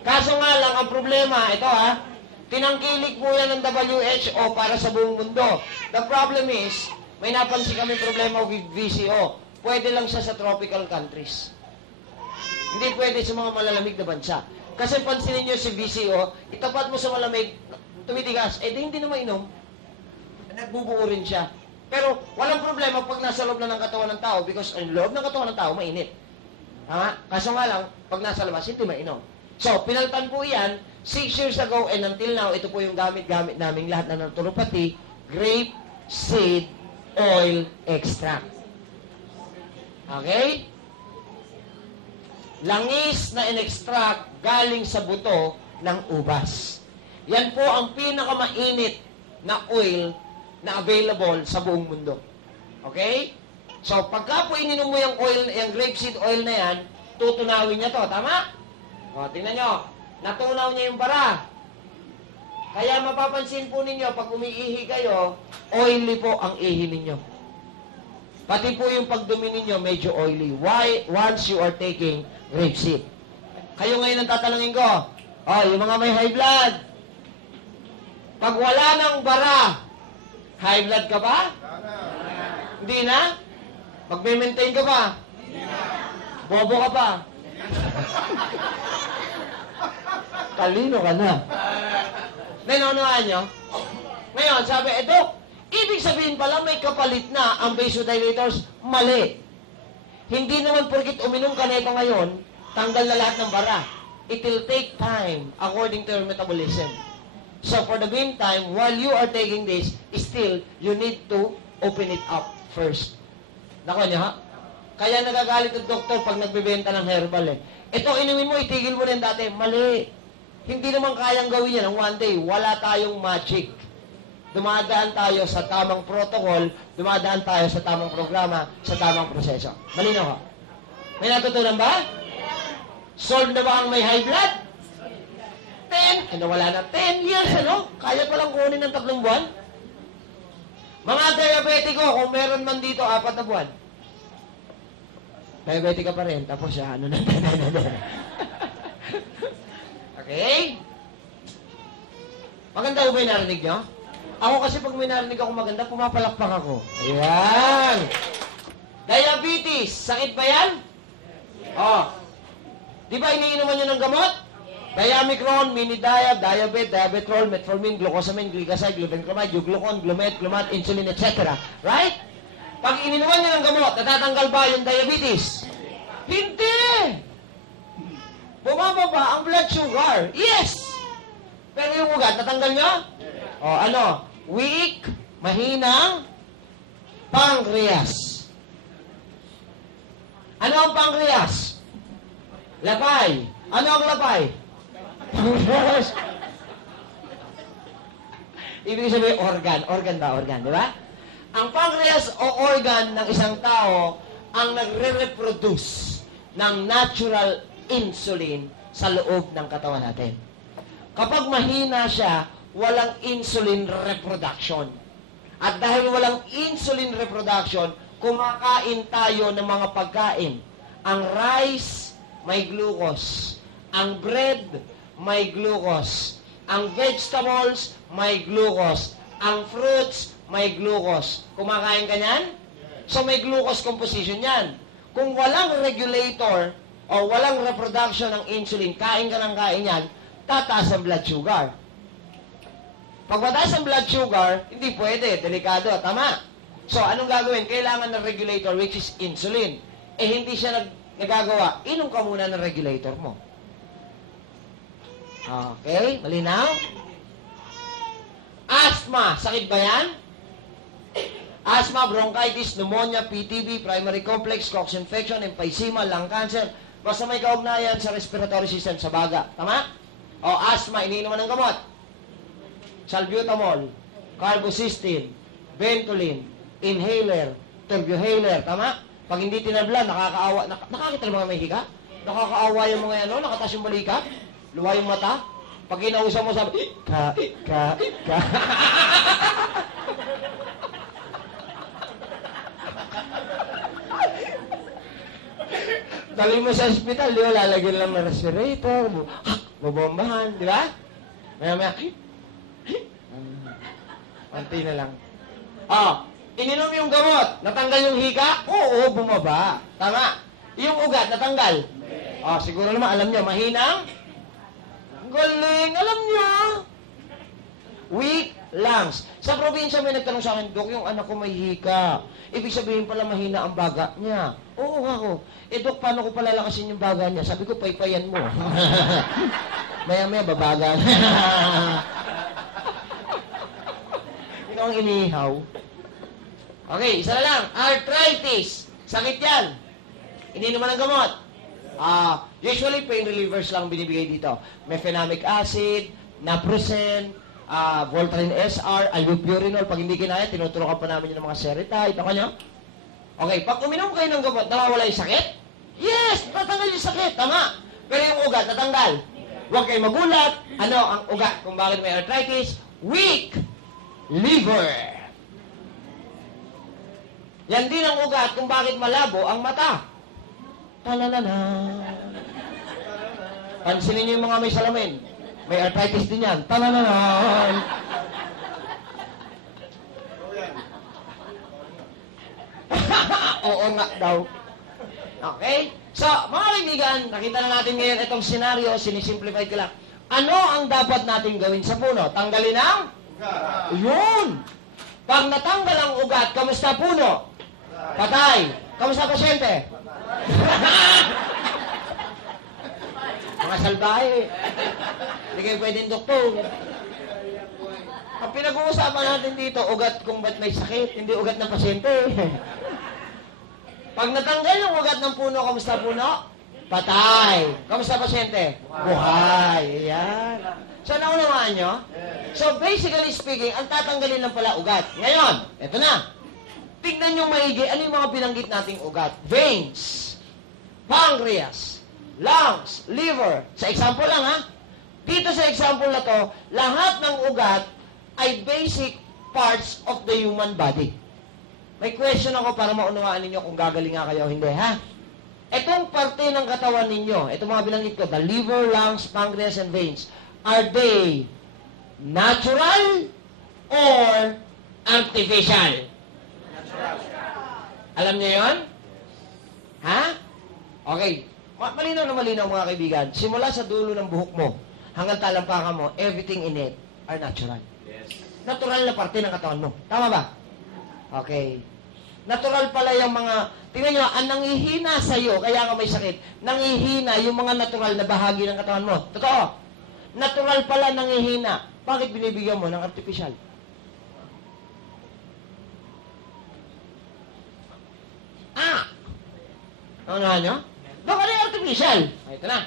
Kaso nga lang, ang problema, ito ha, tinangkilik po yan ng WHO para sa buong mundo. The problem is, may napansin kami problema with VCO. Pwede lang siya sa tropical countries. Hindi pwede sa mga malalamig na bansa. Kasi pansinin nyo si VCO, itapat mo sa malamig, tumitigas, eh di hindi na mainom. Nagbubuo rin siya. Pero walang problema pag nasa loob na ng katawan ng tao because ang loob ng katawan ng tao mainit. Kaso nga lang, pag nasa labas, hindi mainom. So, pinalitan po yan 6 years ago and until now, ito po yung gamit-gamit namin lahat na naturopathy, grape seed oil extract. Okay? Langis na in-extract galing sa buto ng ubas. Yan po ang pinakamainit na oil na available sa buong mundo. Okay? So, pagka po ininom mo yung oil, yung grapeseed oil na yan, tutunawin niya to. Tama? O, tingnan nyo. Natunaw niya yung bara. Kaya mapapansin po ninyo, pag umiihi kayo, oily po ang ihi ninyo. Pati po yung pagdumi ninyo, medyo oily. Why? Once you are taking grapeseed. Kayo ngayon ang tatanungin ko, yung mga may high blood, pag wala ng bara, high blood ka ba? Hindi na? Magme-maintain ka ba? Bobo ka pa? Talino ka na. Nanunuhan nyo? Ngayon, sabi, ibig sabihin pala may kapalit na ang vasodilators. Mali. Hindi naman porkit uminom ka na ito ngayon, tanggal na lahat ng bara. It will take time according to your metabolism. So for the meantime, while you are taking this, still, you need to open it up first. Nako niya, ha? Kaya nagagalit ang doktor pag nagbebenta ng herbal eh. Ito, inumin mo, itigil mo rin dati. Mali. Hindi naman kayang gawin yan ng one day. Wala tayong magic. Dumadaan tayo sa tamang protocol, dumadaan tayo sa tamang programa, sa tamang proseso. Malinaw ka? May natutunan ba? Solve na ba ang may high blood? 10. Nawala na. 10 years, ano? Kaya palang kunin ng 3 buwan? Mga diabetiko, kung meron man dito, 4 na buwan. Diabetic ka pa rin. Tapos siya, ano na. Okay? Maganda ko ba yung narinig nyo? Ako kasi pag may narinig ako maganda, pumapalakpak ako. Ayan! Diabetes. Sakit ba yan? Di ba iniinuman nyo ng gamot? Diamicron, Minidiab, Diabet, Diabetrol, Metformin, Glucosamine, Gliclazide, Glubenclamide, Glucon, Glumet, Glumat, Insulin, etc. Right? Pag ininuman nyo ng gamot, natatanggal ba yung diabetes? Hindi! Bumababa ang blood sugar. Yes! Pero yung ugat, natanggal nyo? Ano? Weak, mahinang, pancreas. Ano ang pancreas? Lapay. Ano ang lapay? Pancreas. Ibig sabihin, organ. Organ ba? Organ, di ba? Ang pancreas o organ ng isang tao ang nagre-reproduce ng natural insulin sa loob ng katawan natin. Kapag mahina siya, walang insulin reproduction. At dahil walang insulin reproduction, kumakain tayo ng mga pagkain. Ang rice, may glucose. Ang bread, may glucose. Ang vegetables, may glucose. Ang fruits, may glucose. Kumakain ka niyan? So may glucose composition yan. kung walang regulator o walang reproduction ng insulin, kain ka ng kain yan, tataas ang blood sugar. Pag mataas ang blood sugar, hindi pwede, delikado, tama? So, anong gagawin? Kailangan ng regulator, which is insulin. Hindi siya nagagawa. Inom ka muna ng regulator mo. Okay? Malinaw? Asthma. Sakit ba yan? Asthma, bronchitis, pneumonia, PTB, primary complex, COX infection, emphysema, lung cancer. Basta may kaugnayan sa respiratory system, sa baga. Tama? O, asthma, iniinuman ng gamot. Salbutamol, carbocysteine, Ventolin, inhaler, turbohaler. Tama? Pag hindi tinabla, nakakaawa. Nakakita ng mga may higa? Nakakaawa yung mga yan, nakatas yung balikat, luwa yung mata. Pag inausap mo, sabi, ka. Dali mo sa ospital, di ba? Lalagyan lang ng respirator, bubombahan, di ba? Maya, konti na lang. Ininom yung gamot, natanggal yung hika? Oo, bumaba. Tama. Yung ugat, natanggal? Siguro naman, alam nyo, mahinang? Galing, alam nyo. Weak lungs. Sa probinsya may nagtanong sa akin, Dok, yung anak ko may hika. Ibig sabihin pala mahina ang baga niya. Oo ako. Dok, paano ko palalakasin yung baga niya? Sabi ko, paypayan mo. Maya-maya, babaga. Ikaw ang inihaw. Okay, isa na lang. Arthritis. Sakit yan. Ininuman ng gamot. Usually, pain relievers lang binibigay dito. Mefenamic acid, naproxen, Voltaren SR, albupurinol. Pag hindi kinaya, tinuturokan pa namin yung mga Seretide. Ito kanyo? Okay, pag uminom kayo ng gamot, nawawala yung sakit? Yes, tatanggal yung sakit. Tama. Pero yung ugat, tatanggal. Huwag kayong magulat. Ano ang ugat kung bakit may arthritis? Weak liver. Yan din ang ugat kung bakit malabo ang mata. Talalala. Pansinin niyo yung mga may salamin. May arthritis din yan. Talalala. Oo nga daw. Okay? So, mga kaibigan, nakita na natin ngayon itong senaryo, sinisimplify ko lang. Ano ang dapat natin gawin sa puno? Tanggalin ang? Yun! Pag natanggal ang ugat, kamusta puno? Patay. Kamusta pasyente? Mga salbahe. Hindi kayo pwedeng doktor. Ang pinag-uusapan natin dito, ugat kung ba't may sakit, hindi ugat ng pasyente. Pag natanggal yung ugat ng puno, kamusta puno? Patay. Kamusta pasyente? Buhay. Ayan. So, naunawaan nyo? So, basically speaking, ang tatanggalin lang pala ugat. Ngayon, eto na. Tignan nyo maigi, ano yung mga binanggit nating ugat? Veins, pancreas, lungs, liver. Sa example lang, ha? Dito sa example na to, lahat ng ugat ay basic parts of the human body. May question ako para maunawaan ninyo kung gagaling nga kayo o hindi, ha? Itong parte ng katawan ninyo, itong mga binanggit ko, the liver, lungs, pancreas, and veins, are they natural or artificial? Alam niyo yon? Ha? Okay. Malinaw na malinaw mga kaibigan. Simula sa dulo ng buhok mo hanggang talampakan mo, everything in it are natural. Yes. Natural na parte ng katawan mo. Tama ba? Okay. Natural pala yung mga, tingnan nyo, ang nangihina sa'yo, kaya nga may sakit, nangihina yung mga natural na bahagi ng katawan mo. Totoo. Natural pala nangihina. Bakit binibigyan mo ng artificial? Ano nyo? Baka na yung artificial. Ito na.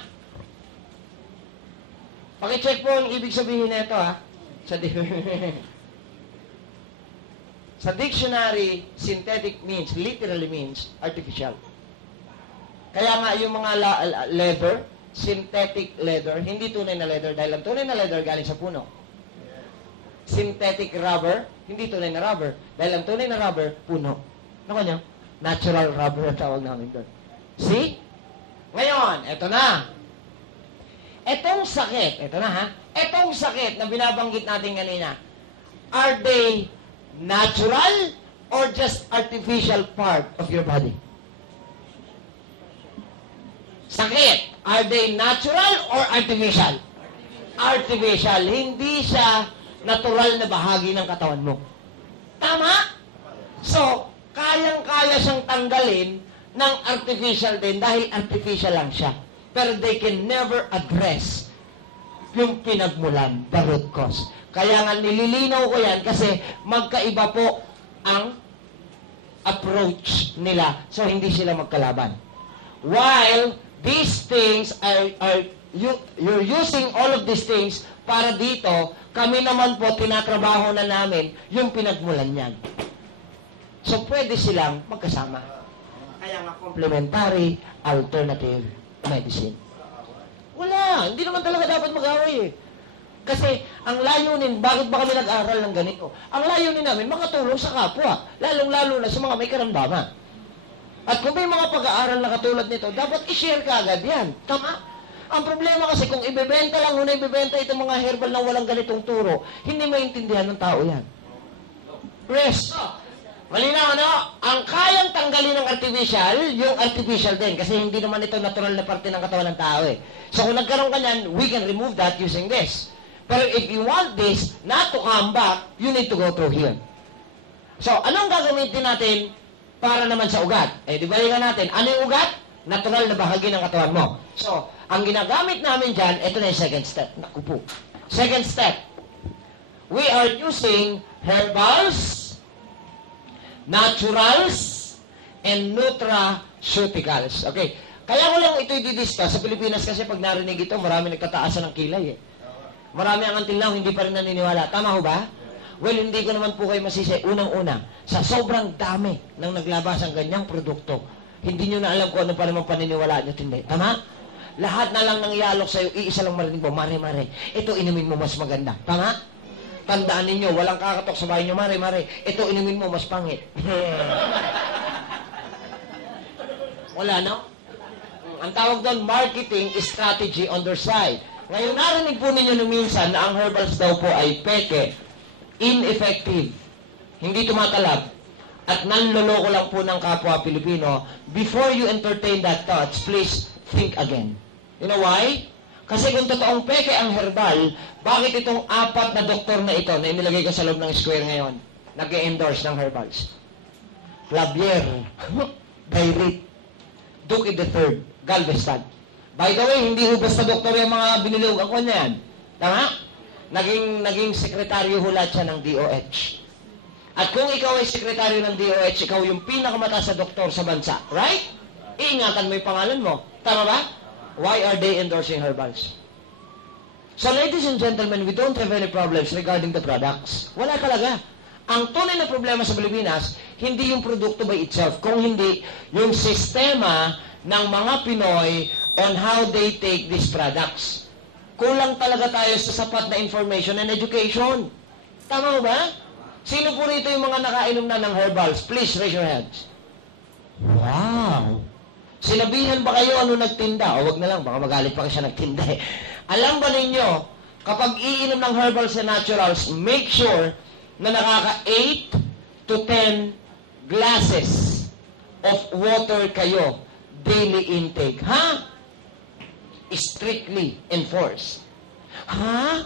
Pakicheck po ang ibig sabihin na ito, ha? Sa dictionary, synthetic means, literally means, artificial. Kaya nga yung mga leather, synthetic leather, hindi tunay na leather, dahil ang tunay na leather galing sa puno. Synthetic rubber, hindi tunay na rubber, dahil ang tunay na rubber, puno. Ano nyo? Natural rubber ang tawag namin doon. See? Ngayon, eto na. Etong sakit, eto na ha, etong sakit na binabanggit natin kanina, are they natural or just artificial part of your body? sakit, are they natural or artificial? Artificial. Hindi siya natural na bahagi ng katawan mo. Tama? So, kayang-kaya siyang tanggalin ng artificial din dahil artificial lang siya. Pero they can never address yung pinagmulan, the root cause. Kaya nga nililinaw ko yan kasi magkaiba po ang approach nila. So, hindi sila magkalaban. While these things you're using all of these things para dito, kami naman po tinatrabaho na namin yung pinagmulan niyan. So, pwede silang magkasama. Kaya nga complementary alternative medicine. Wala. Hindi naman talaga dapat mag-away eh. Kasi ang layunin, bakit ba kami nag-aral ng ganito? Ang layunin namin, makatulong sa kapwa. Lalong-lalo na sa mga may karamdaman. At kung may mga pag-aaral na katulad nito, dapat i-share ka agad yan. Tama? Ang problema kasi kung ibebenta lang, una ibebenta itong mga herbal na walang ganitong turo, hindi maintindihan ng tao yan. Rest. Malinaw, ano? Ang kayang tanggalin ng artificial, yung artificial din. Kasi hindi naman ito natural na parte ng katawan ng tao eh. So kung nagkaroon ka niyan, we can remove that using this. Pero if you want this not to come back, you need to go through here. So, anong gagamitin natin para naman sa ugat? Eh, di balikan natin. Ano yung ugat? Natural na bahagi ng katawan mo. So, ang ginagamit namin dyan, ito na yung second step. Naku po. Second step. We are using herbals, naturals, and nutraceuticals. Okay. Kaya ko lang ito i-discuss sa Pilipinas kasi pag narinig ito, marami nagtataasan ng kilay eh. Marami ang until now, hindi pa rin naniniwala. Tama ho ba? Well, hindi ko naman po kayo masisi. Unang-una, sa sobrang dami ng naglabas ang ganyang produkto, hindi nyo na alam kung ano pa naman paniniwalaan nyo, hindi. Tama? Lahat na lang nang ialok sa'yo, iisa lang marinig mo, mare-mare. Ito, inumin mo mas maganda. Tama? Tandaan ninyo, walang kakatok sa bahay nyo, mare-mare. Ito, inumin mo mas pangit. Wala, no? Ang tawag doon, marketing strategy on their side. Ngayon, narinig po ninyo nung minsan na ang herbals daw po ay peke, ineffective, hindi tumatalab, at nanloloko lang po ng kapwa Pilipino. Before you entertain that thoughts, please think again. You know why? Kasi kung totoong peke ang herbal, bakit itong 4 na doktor na ito na inilagay ko sa loob ng square ngayon, nag-endorse ng herbals? Clavier, Dairit, Duque III, Galveston. By the way, hindi ho basta doktor yung mga binilugan ko niyan. Tama? Naging sekretaryo hula siya ng DOH. At kung ikaw ay sekretaryo ng DOH, ikaw yung pinakamataas na doktor sa bansa. Right? Iingatan mo yung pangalan mo. Tama ba? Why are they endorsing herbals? So ladies and gentlemen, we don't have any problems regarding the products. Wala talaga. Ang tunay na problema sa Pilipinas, hindi yung produkto by itself, kung hindi yung sistema ng mga Pinoy on how they take these products. Kulang talaga tayo sa sapat na information and education. Tama ba? Sino po rito yung mga nakainom na ng herbals? Please raise your hands. Wow! Sinabihan ba kayo ano nagtinda? O wag na lang, baka magalit pa siya nagtinda eh. Alam ba ninyo, kapag iinom ng herbals and naturals, make sure na nakaka 8 to 10 glasses of water kayo daily intake. Ha? Strictly enforced. Ha?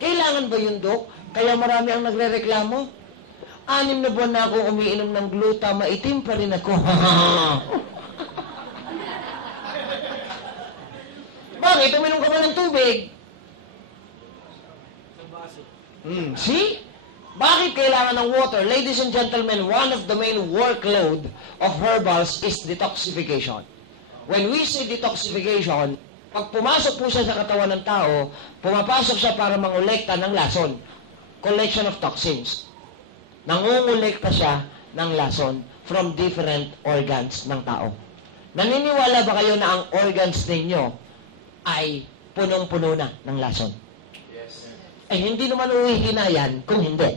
Kailangan ba yun, Dok? Kaya marami ang nagre-reklamo. 6 na buwan na akong umiinom ng gluta, maitim pa rin ako. Bakit? Uminom ka ba ng tubig? See? Bakit kailangan ng water? Ladies and gentlemen, one of the main workload of herbals is detoxification. When we say detoxification, pag pumasok po siya sa katawan ng tao, pumapasok siya para mangolekta ng lason. Collection of toxins. Nangungulekta siya ng lason from different organs ng tao. Naniniwala ba kayo na ang organs ninyo ay punong-puno na ng lason? Yes. Eh, hindi naman uwihina yan kung hindi.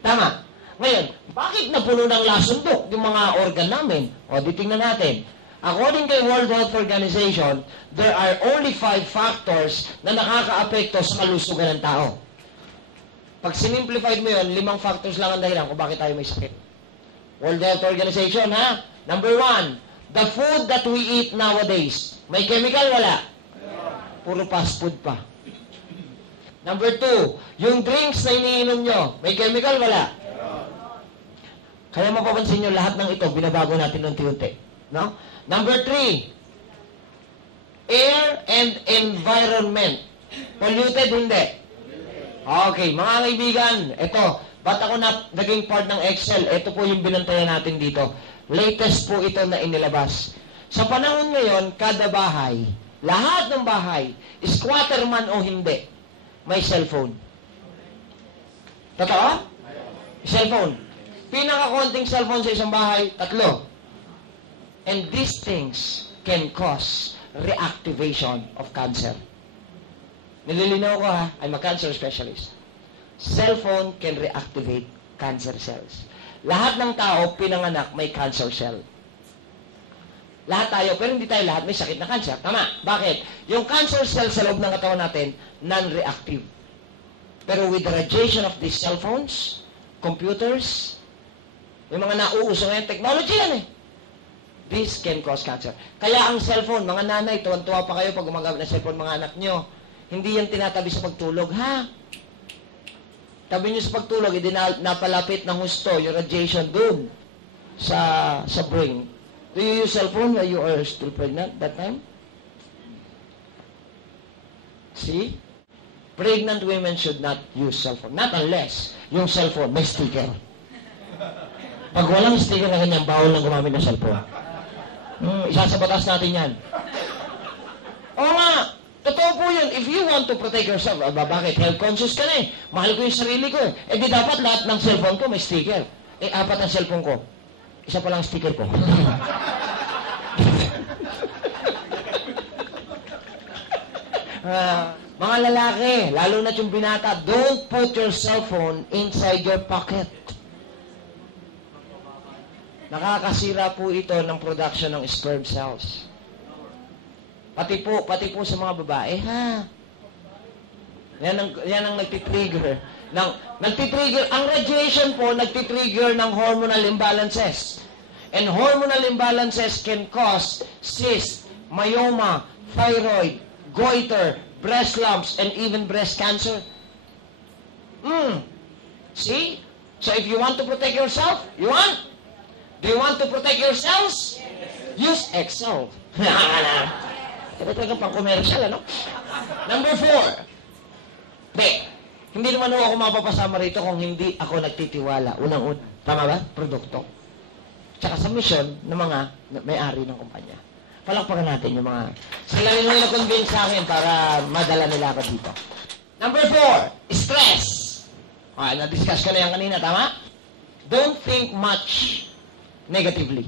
Tama. Ngayon, bakit napuno ng lason, Dok, yung mga organ namin? O, ditingnan natin. According kay World Health Organization, there are only 5 factors na nakakaapekto sa kalusugan ng tao. Pag sinimplified mo yun, 5 factors lang ang dahilan kung bakit tayo may sakit. World Health Organization, ha? Number 1, The food that we eat nowadays, may chemical, wala? Puro fast food pa. Number 2, yung drinks na iniinom nyo, may chemical, wala? Kaya mapapansin nyo, lahat ng ito, binabago natin unti-unti. No? Number 3, air and environment. Polluted, hindi. Okay, mga kaibigan, ito, ba't ako naging part ng Excel? Ito po yung binantayan natin dito. Latest po ito na inilabas. Sa panahon ngayon, kada bahay, lahat ng bahay, squatter man o hindi, may cellphone. Totoo? Cellphone. Pinakakonting cellphone sa isang bahay, 3. And these things can cause reactivation of cancer. Nililinaw ko ha, I'm a cancer specialist. Cellphone can reactivate cancer cells. Lahat ng tao, pinanganak, may cancer cell. Lahat tayo, pero hindi tayo lahat may sakit na cancer. Tama. Bakit? Yung cancer cell sa loob ng katawan natin, non-reactive. Pero with the radiation of these cell phones, computers, yung mga nauuso ngayon, technology yan eh. This can cause cancer. Kaya ang cellphone, mga nanay, tuwan-tuwa pa kayo pag gumagamit ng cellphone, mga anak nyo, hindi yan tinatabi sa pagtulog, ha? Tabi nyo sa pagtulog, hindi napalapit ng husto, yung radiation dun sa brain. Do you use cellphone when you are still pregnant that time? See? Pregnant women should not use cellphone. Not unless yung cellphone may sticker. Pag walang sticker na ganyan, bawal lang gumamit ng cellphone. Isa sa batas natin yan. Oo nga, totoo po yun. If you want to protect yourself, bakit? Health conscious ka na eh. Mahal ko yung sarili ko eh. Eh di dapat lahat ng cellphone ko may sticker. Eh 4 ang cellphone ko. Isa pa lang sticker ko. Mga lalaki, lalo na yung binata, don't put your cellphone inside your pocket. Nakakasira po ito ng production ng sperm cells. Pati po sa mga babae, ha? Yan ang nagtitrigger. Ang radiation po, nagtitrigger ng hormonal imbalances. And hormonal imbalances can cause cyst, myoma, thyroid, goiter, breast lumps, and even breast cancer. See? So if you want to protect yourself, do you want to protect yourselves? Yes. Use Excel. Ito talagang pang-commercial, ano? Number 4. Hindi naman ako mapapasama rito kung hindi ako nagtitiwala. Unang-una. Tama ba? Produkto. Tsaka sa mission ng mga may-ari ng kumpanya. Palakpakan natin yung mga... Sila yung na-convince sa akin para madala nila ako dito. Number 4. Stress. Na-discuss ko na yan kanina. Tama? Don't think much negatively.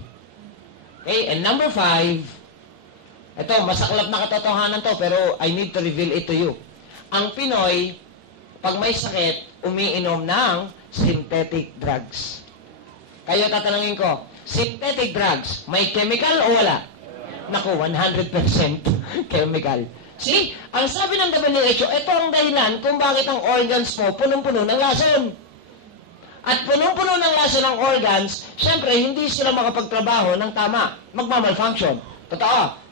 Okay? And number 5, ito, masaklap na katotohanan to, pero I need to reveal it to you. Ang Pinoy, pag may sakit, umiinom ng synthetic drugs. Kayo tatanungin ko, synthetic drugs, may chemical o wala? Naku, 100% chemical. See? Ang sabi ng WHO, ito ang dahilan kung bakit ang organs mo punong-puno ng lason. At punong-puno ng lason ng organs, syempre, hindi sila makapagtrabaho ng tama. Magmamalfunction. Totoo.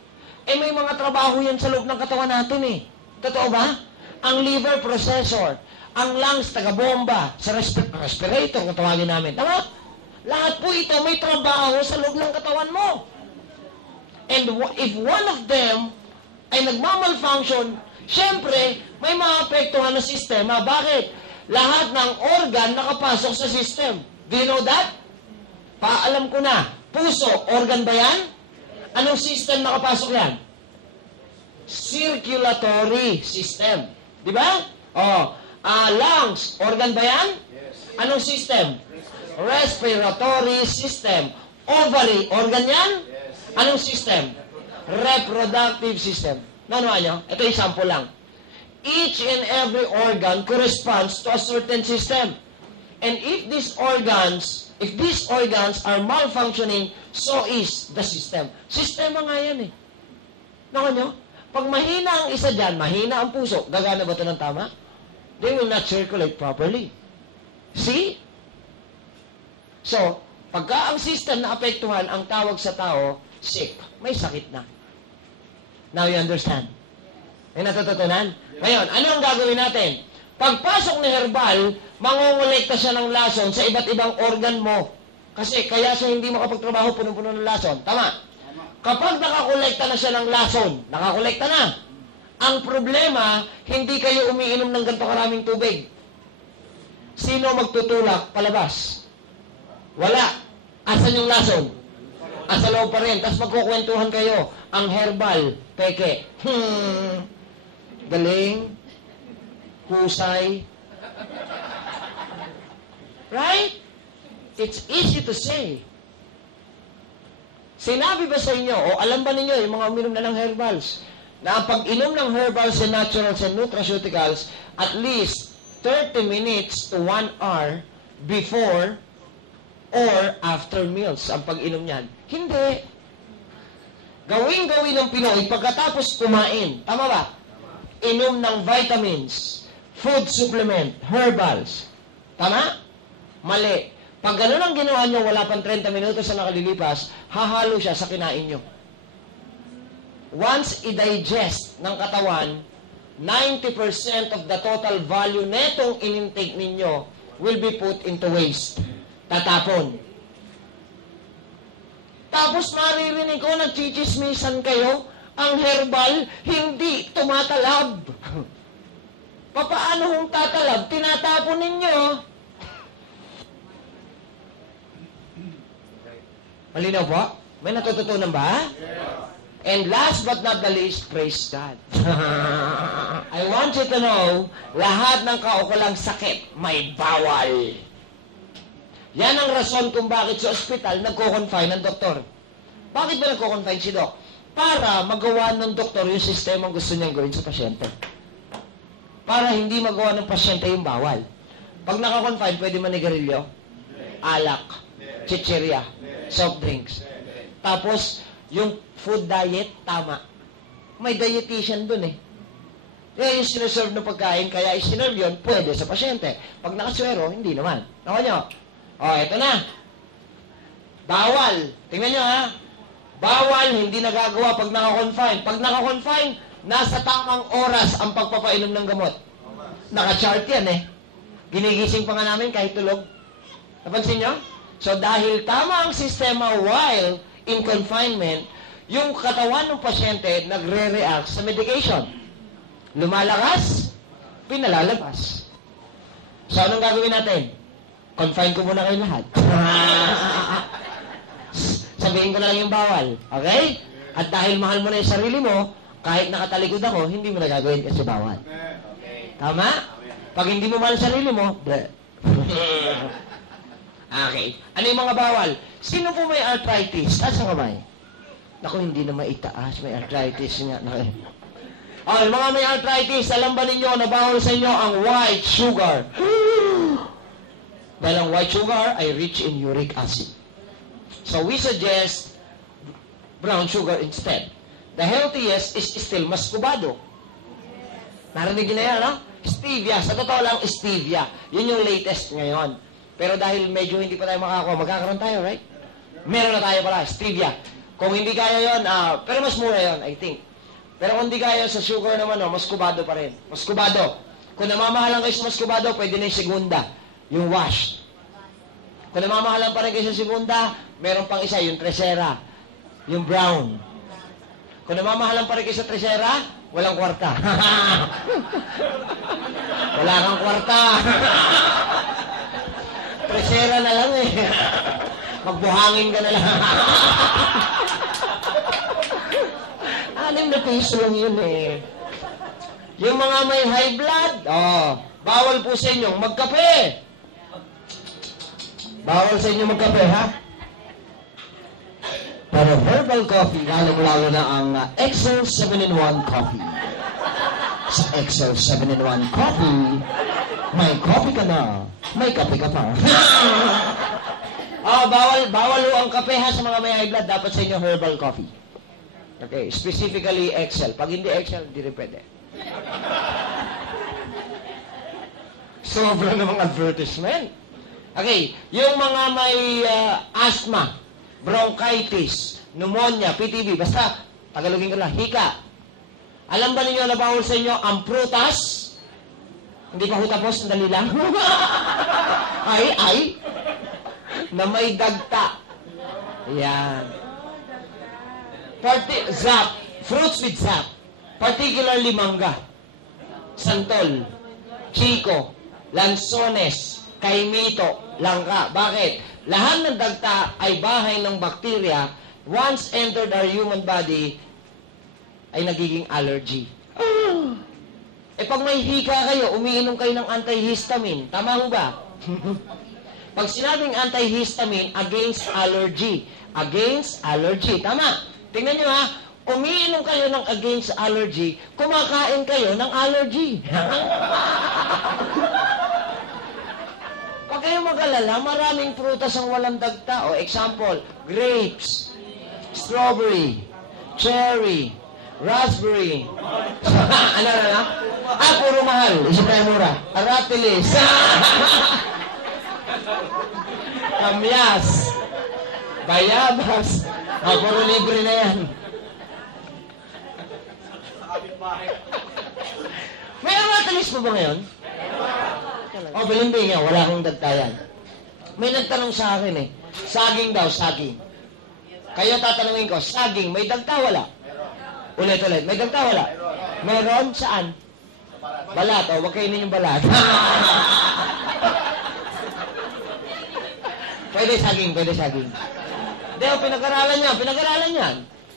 Eh may mga trabaho yan sa loob ng katawan natin eh. Totoo ba? Ang liver, processor. Ang lungs, taga-bomba. Sa respirator, kung tawagin namin. Tama? Lahat po ito may trabaho sa loob ng katawan mo. And if one of them ay nagmamalfunction, syempre, may maapektuhan na sistema. Bakit? Lahat ng organ nakapasok sa system. Do you know that? Paalam ko na. Puso, organ ba yan? Anong system nakapasok yan? Circulatory system. Di ba? Lungs, organ ba yan? Yes. Anong system? Respiratory system. Ovary, organ yan? Yes. Anong system? Reproductive system. Nanuha nyo? Ito yung sample lang. Each and every organ corresponds to a certain system. And if these organs are malfunctioning, so is the system. Sistema nga yan eh. Naku nyo? Pag mahina ang isa dyan, mahina ang puso, gagana ba ito ng tama? They will not circulate properly. See? So, pagka ang system na apektuhan, ang tawag sa tao, sick. May sakit na. Now you understand? May natututunan? Ngayon, ano ang gagawin natin? Pagpasok ni herbal, mangongolekta siya ng lason sa iba't ibang organ mo. Kasi kaya siya hindi makapagtrabaho, punong-puno ng lason. Tama? Kapag nakakolekta na siya ng lason, nakakolekta na. Ang problema, hindi kayo umiinom ng ganito karaming tubig. Sino magtutulak palabas? Wala. Asan yung lason? Asa loob pa rin. Tapos magkukwentuhan kayo. Ang herbal, peke. Galing. Husay. Right? It's easy to say. Sinabi ba sa inyo, o alam ba ninyo, yung mga uminom na ng herbals, na ang pag-inom ng herbals and naturals and nutraceuticals, at least 30 minutes to 1 hour before or after meals ang pag-inom niyan. Hindi. Gawin ng Pinoy pagkatapos kumain. Tama ba? Inom ng vitamins, food supplement, herbals. Tama? Mali. Pag gano'n ang ginawa nyo, wala pang 30 minutos na nakalilipas, hahalo siya sa kinain nyo. Once i-digest ng katawan, 90% of the total value netong in-intake ninyo will be put into waste. Tatapon. Tapos maririnig ko, nagchichismisan kayo, ang herbal, hindi tumatalab. Papaano kung tatalab? Tinatapon ninyo. Malinaw po? May natututunan ba? And last but not the least, praise God. I want you to know, lahat ng kaukulang sakit, may bawal. Yan ang rason kung bakit sa ospital nagko-confine ang doktor. Bakit ba nagko-confine si Doc? Para magawa ng doktor yung sistema gusto niyang gawin sa pasyente. Para hindi magawa ng pasyente yung bawal. Pag naka-confine, pwede manigarilyo, alak, chichirya, soft drinks. Tapos, yung food diet, tama. May dietitian dun eh. Kaya yung sineserve na pagkain, kaya isinerve yun, pwede sa pasyente. Pag nakaswero, hindi naman. Nakuha nyo? O, eto na. Bawal. Tingnan nyo ha. Bawal, hindi nagagawa pag naka-confine. Pag naka-confine, nasa tamang oras ang pagpapainom ng gamot. Naka-chart yan eh. Ginigising pa nga namin kahit tulog. Napansin nyo? So, dahil tama ang sistema while in confinement, yung katawan ng pasyente nagre-react sa medication. Lumalakas, pinalalabas. So, anong gagawin natin? Confine ko muna kayo lahat. Sabihin ko na lang yung bawal. Okay? At dahil mahal mo na yung sarili mo, kahit nakatalikod ako, hindi mo na gagawin kasi bawal. Tama? Pag hindi mo mahal sarili mo, okay. Ano yung mga bawal? Sino po may arthritis? Taas ang kamay. Naku, hindi na maitaas. May arthritis nga. Oh, mga may arthritis, alam ba ninyo na bawal sa inyo ang white sugar? Dahil ang white sugar ay rich in uric acid. So we suggest brown sugar instead. The healthiest is still muscovado. Narinig na yan, no? Stevia. Sa totoo lang, stevia. Yun yung latest ngayon. Pero dahil medyo hindi pa tayo makakakuha, magkakaroon tayo, right? Meron na tayo pala, stevia. Kung hindi kaya yun, pero mas mura yun, I think. Pero kung hindi kaya sa sugar naman, muscovado pa rin. Muscovado. Kung namamahalan kayo sa muscovado, pwede na yung segunda, yung wash. Kung namamahalan pa rin kayo sa segunda, meron pang isa, yung tresera, yung brown. Kung namamahalan pa rin kayo sa tresera, walang kwarta. Wala kang kwarta. Tresera na lang eh. Magbuhangin ka na lang. 6 na piso lang yun eh. Yung mga may high blood, bawal po sa inyong magkape. Bawal sa inyong magkape, ha? Pero herbal coffee, lalong-lalo na ang Excel 7-in-1 coffee. Sa Excel 7-in-1 coffee, may coffee ka na, may kape ka pa. Bawal ho ang kape ha sa mga may high blood, dapat sa inyo herbal coffee. Okay, specifically Excel. Pag hindi Excel, hindi rin pwede. Sobra namang advertisement. Okay, yung mga may asthma, bronchitis, pneumonia, PTB, basta, Tagalogin ko lang, hika. Alam ba ninyo na bawal sa inyo ang prutas? Hindi pa ho tapos, sandali lang. ay, na may dagta. Yan. Zap, fruits with zap. Particularly mangga, santol, chico, lansones, kaimito, langka. Bakit? Lahat ng dagta ay bahay ng bakterya. Once entered our human body, ay nagiging allergy. Pag may hika kayo, umiinom kayo ng antihistamine. Tama ho ba? Pag sinabing antihistamine, against allergy. Against allergy. Tama. Tingnan nyo ha. Umiinom kayo ng against allergy, kumakain kayo ng allergy. Pag kayo mag-alala, maraming prutas ang walang dagta. O example, grapes, strawberry, cherry, raspberry. Ano? Puro mahal. Isa tayo mura. Aratilis. Kamyas. Bayabas. Puro libre na yan. May aratilis po ba ngayon? Balimbing yan. Wala akong dagtayan. May nagtanong sa akin saging daw, saging. Kaya tatanungin ko, saging, may dagta wala? Ulit, may dagta wala? Meron? Saan? Balat, wag kainin yung balat. Pwede saging. Hindi, pinag-aralan yan.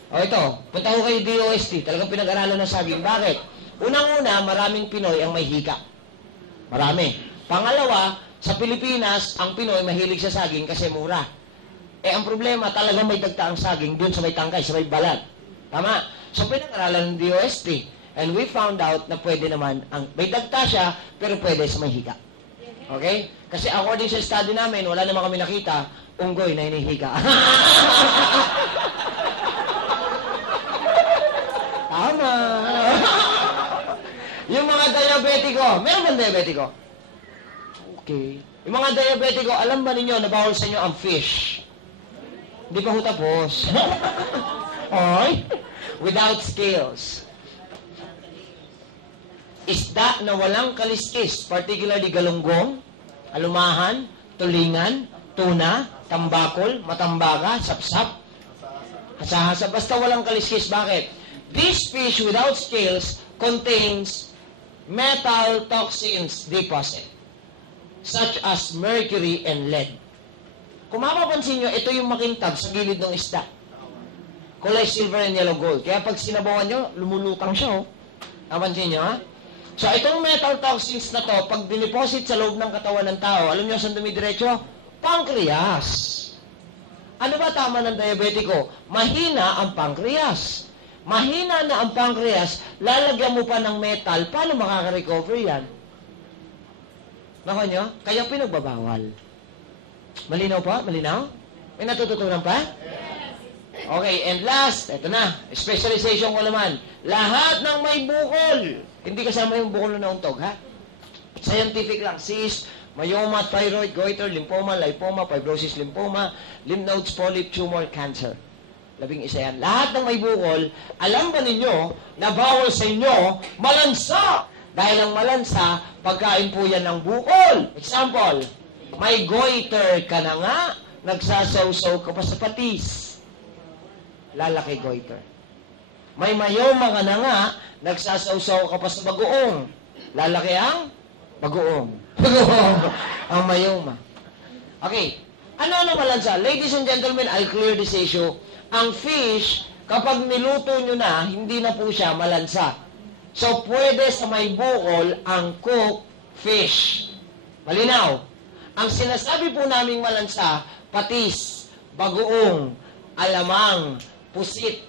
Ito, punta ko kayo DOST, talagang pinag-aralan ng saging. Bakit? Unang-una, maraming Pinoy ang may hika. Marami. Pangalawa, sa Pilipinas, ang Pinoy mahilig sa saging kasi mura. Ang problema, talagang may dagta ang saging dun sa may tangkay, sa may balat. Tama? So, pinag-aralan ng DOST. And we found out na pwede naman, may dagta siya, pero pwede sa may hika. Okay? Kasi according sa study namin, wala naman kami nakita, unggoy na hinihika. Tama. Yung mga diabetiko, meron ba diabetiko? Okay. Yung mga diabetiko, alam ba ninyo na bawal sa inyo ang fish? Hindi pa ho tapos. Oy, without scales. Isda na walang kaliskis, particularly galunggong, alumahan, tulingan, tuna, tambakol, matambaga, sapsap, hasa-hasa, basta walang kaliskis. Bakit? This fish without scales contains metal toxins deposit, such as mercury and lead. Kung mapapansin nyo, ito yung makintab sa gilid ng isda. Kulay silver and yellow gold. Kaya pag sinabawan nyo, lumulutang siya. Napansin nyo, ha? So, itong metal toxins na to, pag diniposit sa loob ng katawan ng tao, alam nyo saan dumidiretso? Pancreas. Ano ba tama ng diabetiko? Mahina ang pancreas. Mahina na ang pancreas, lalagyan mo pa ng metal, paano makaka-recover yan? Nako nyo? Kaya pinagbabawal. Malinaw pa? Malinaw? May natututunan pa? Okay, and last, ito na, specialization ko naman. Lahat ng may bukol. Hindi kasama yung bukol na nauntog, ha? Scientific lang. Cyst, myoma, thyroid, goiter, lymphoma, lipoma, fibrosis, lymphoma, lymph nodes, polyp, tumor, cancer. 11 yan. Lahat ng may bukol, alam ba ninyo na bawal sa inyo malansa? Dahil ang malansa, pagkain po yan ng bukol. Example, may goiter ka na nga, nagsasaw-saw ka pa sa patis. Lalaki goiter. May mayoma ka na nga, nagsasaw-saw ka pa sa bagoong. Lalaki ang bagoong. Ang mayoma. Okay. Ano ang malansa? Ladies and gentlemen, I'll clear this issue. Ang fish, kapag niluto nyo na, hindi na po siya malansa. So, pwede sa may bukol ang cooked fish. Malinaw. Ang sinasabi po naming malansa, patis, bagoong, alamang, pusit,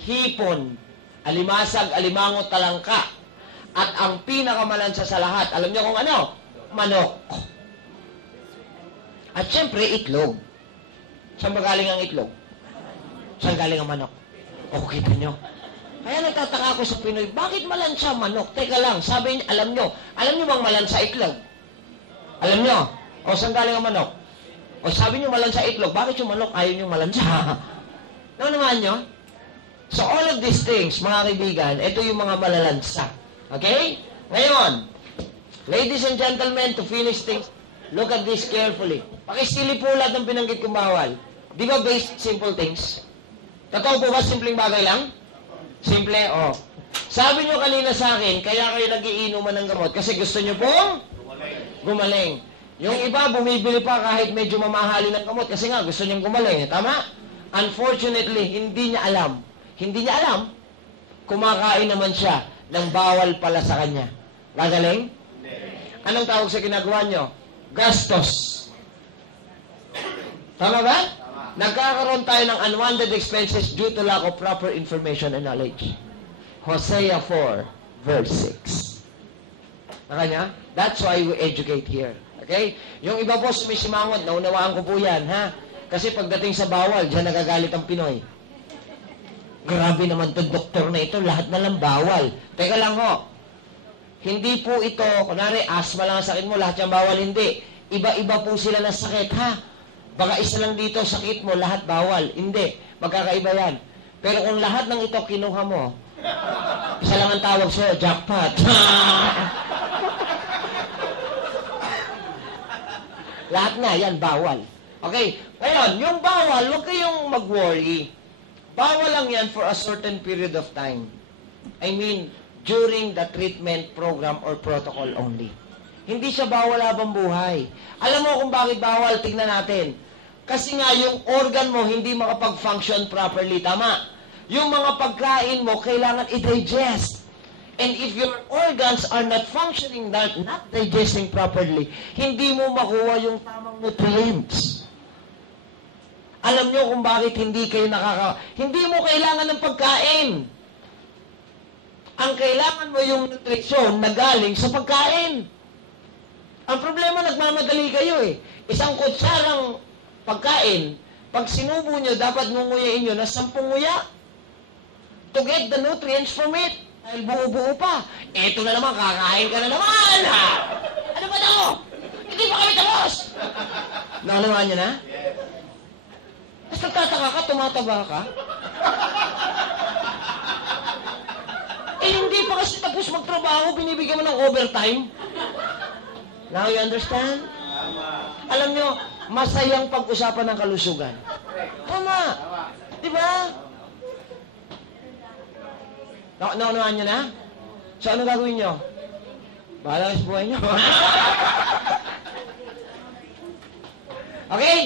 hipon, alimasag, alimango, talangka. At ang pinakamalansa sa lahat, alam niyo kung ano? Manok. At syempre, itlog. Saan ba galing ang itlog? Saan galing ang manok? O, kita nyo. Kaya nagtataka ako sa Pinoy, bakit malansa manok? Teka lang, sabi niyo, alam nyo bang malansa itlog? Alam nyo? O, saan galing ang manok? O, sabi nyo malansa itlog, bakit yung manok ayaw nyo malansa? Naman nyo? So all of these things, mga kaibigan, ito yung mga malalansa. Okay? Ngayon, ladies and gentlemen, to finish things, look at this carefully. Pakisili po lahat ng binanggit kong bawal. Di ba basic simple things? Totoo po ba simpleng bagay lang? Simple, oh. Sabi nyo kanina sa akin, kaya kayo nagiinuman ng gamot kasi gusto nyo pong gumaling. Yung iba, bumibili pa kahit medyo mamahali ng gamot kasi nga gusto niyang gumaling. Tama? Unfortunately, hindi niya alam. Hindi niya alam, kumakain naman siya ng bawal pala sa kanya. Gagaling? Anong tawag sa ginagawa nyo? Gastos. Tama ba? Nagkakaroon tayo ng unwanted expenses due to lack of proper information and knowledge. Hosea 4, verse 6. Nakanya? That's why we educate here. Okay? Yung iba po sumisimangot, naunawaan ko po yan, ha? Kasi pagdating sa bawal, dyan nagagalit ang Pinoy. Grabe naman to doktor na ito, lahat na lang bawal. Teka lang ho, hindi po ito, kunwari, asthma lang ang sakit mo, lahat yung bawal, hindi. Iba-iba po sila ng sakit, ha? Baka isa lang dito, sakit mo, lahat bawal. Hindi, magkakaiba yan. Pero kung lahat ng ito kinuha mo, isa lang ang tawag sa'yo, jackpot. Lahat na, yan, bawal. Okay, ngayon, yung bawal, huwag kayong mag-worry. Bawal lang yan for a certain period of time. I mean, during the treatment program or protocol only. Hindi siya bawal habang buhay. Alam mo kung bakit bawal? Tingnan natin. Kasi nga, yung organ mo hindi makapag-function properly. Tama? Yung mga pagkain mo, kailangan i-digest. And if your organs are not functioning, not digesting properly, hindi mo makuha yung tamang nutrients. Alam nyo kung bakit hindi kayo hindi mo kailangan ng pagkain. Ang kailangan mo yung nutrisyon na galing sa pagkain. Ang problema, nagmamadali kayo eh. Isang kutsarang pagkain, pag sinubo nyo, dapat ngunguyain nyo na 10 nguya to get the nutrients from it. Dahil buo-buo pa. Eto na naman, kakain ka na naman, ha? Ano ba ito? Hindi pa kami tapos! Nakalaman nyo na? Tapos nagtataka ka, tumataba ka? Hindi pa kasi tapos magtrabaho, binibigyan mo ng overtime. Now you understand? Alam nyo, masayang pag-usapan ng kalusugan. Tama. Di ba? Naunawaan nyo na? So, ano gagawin nyo? Bahala kayo sa buhay nyo. Okay?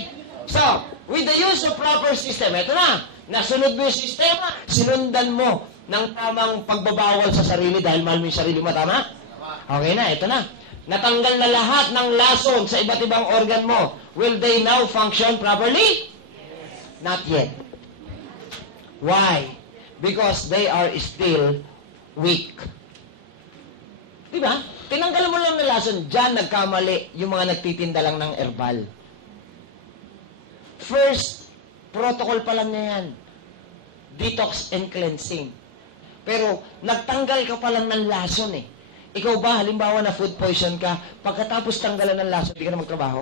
So, with the use of proper system, eto na. Nasunod mo yung sistema, sinundan mo ng tamang pagbabawal sa sarili dahil mahal mo yung sarili mo, tama? Okay na, eto na. Natanggal na lahat ng lason sa iba't ibang organ mo. Will they now function properly? Not yet. Why? Because they are still weak. Diba? Tinanggal mo lang na lason, dyan nagkamali yung mga nagtitinda lang ng herbal. First, protocol pa lang niya yan. Detox and cleansing. Pero, nagtanggal ka pa lang ng lason eh. Ikaw ba, halimbawa na food poison ka, pagkatapos tanggalan ng lason, hindi ka na magtrabaho?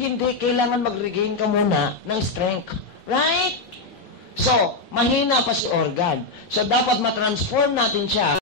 Hindi, kailangan mag-regain ka muna ng strength. Right? So, mahina pa si organ. So, dapat matransform natin siya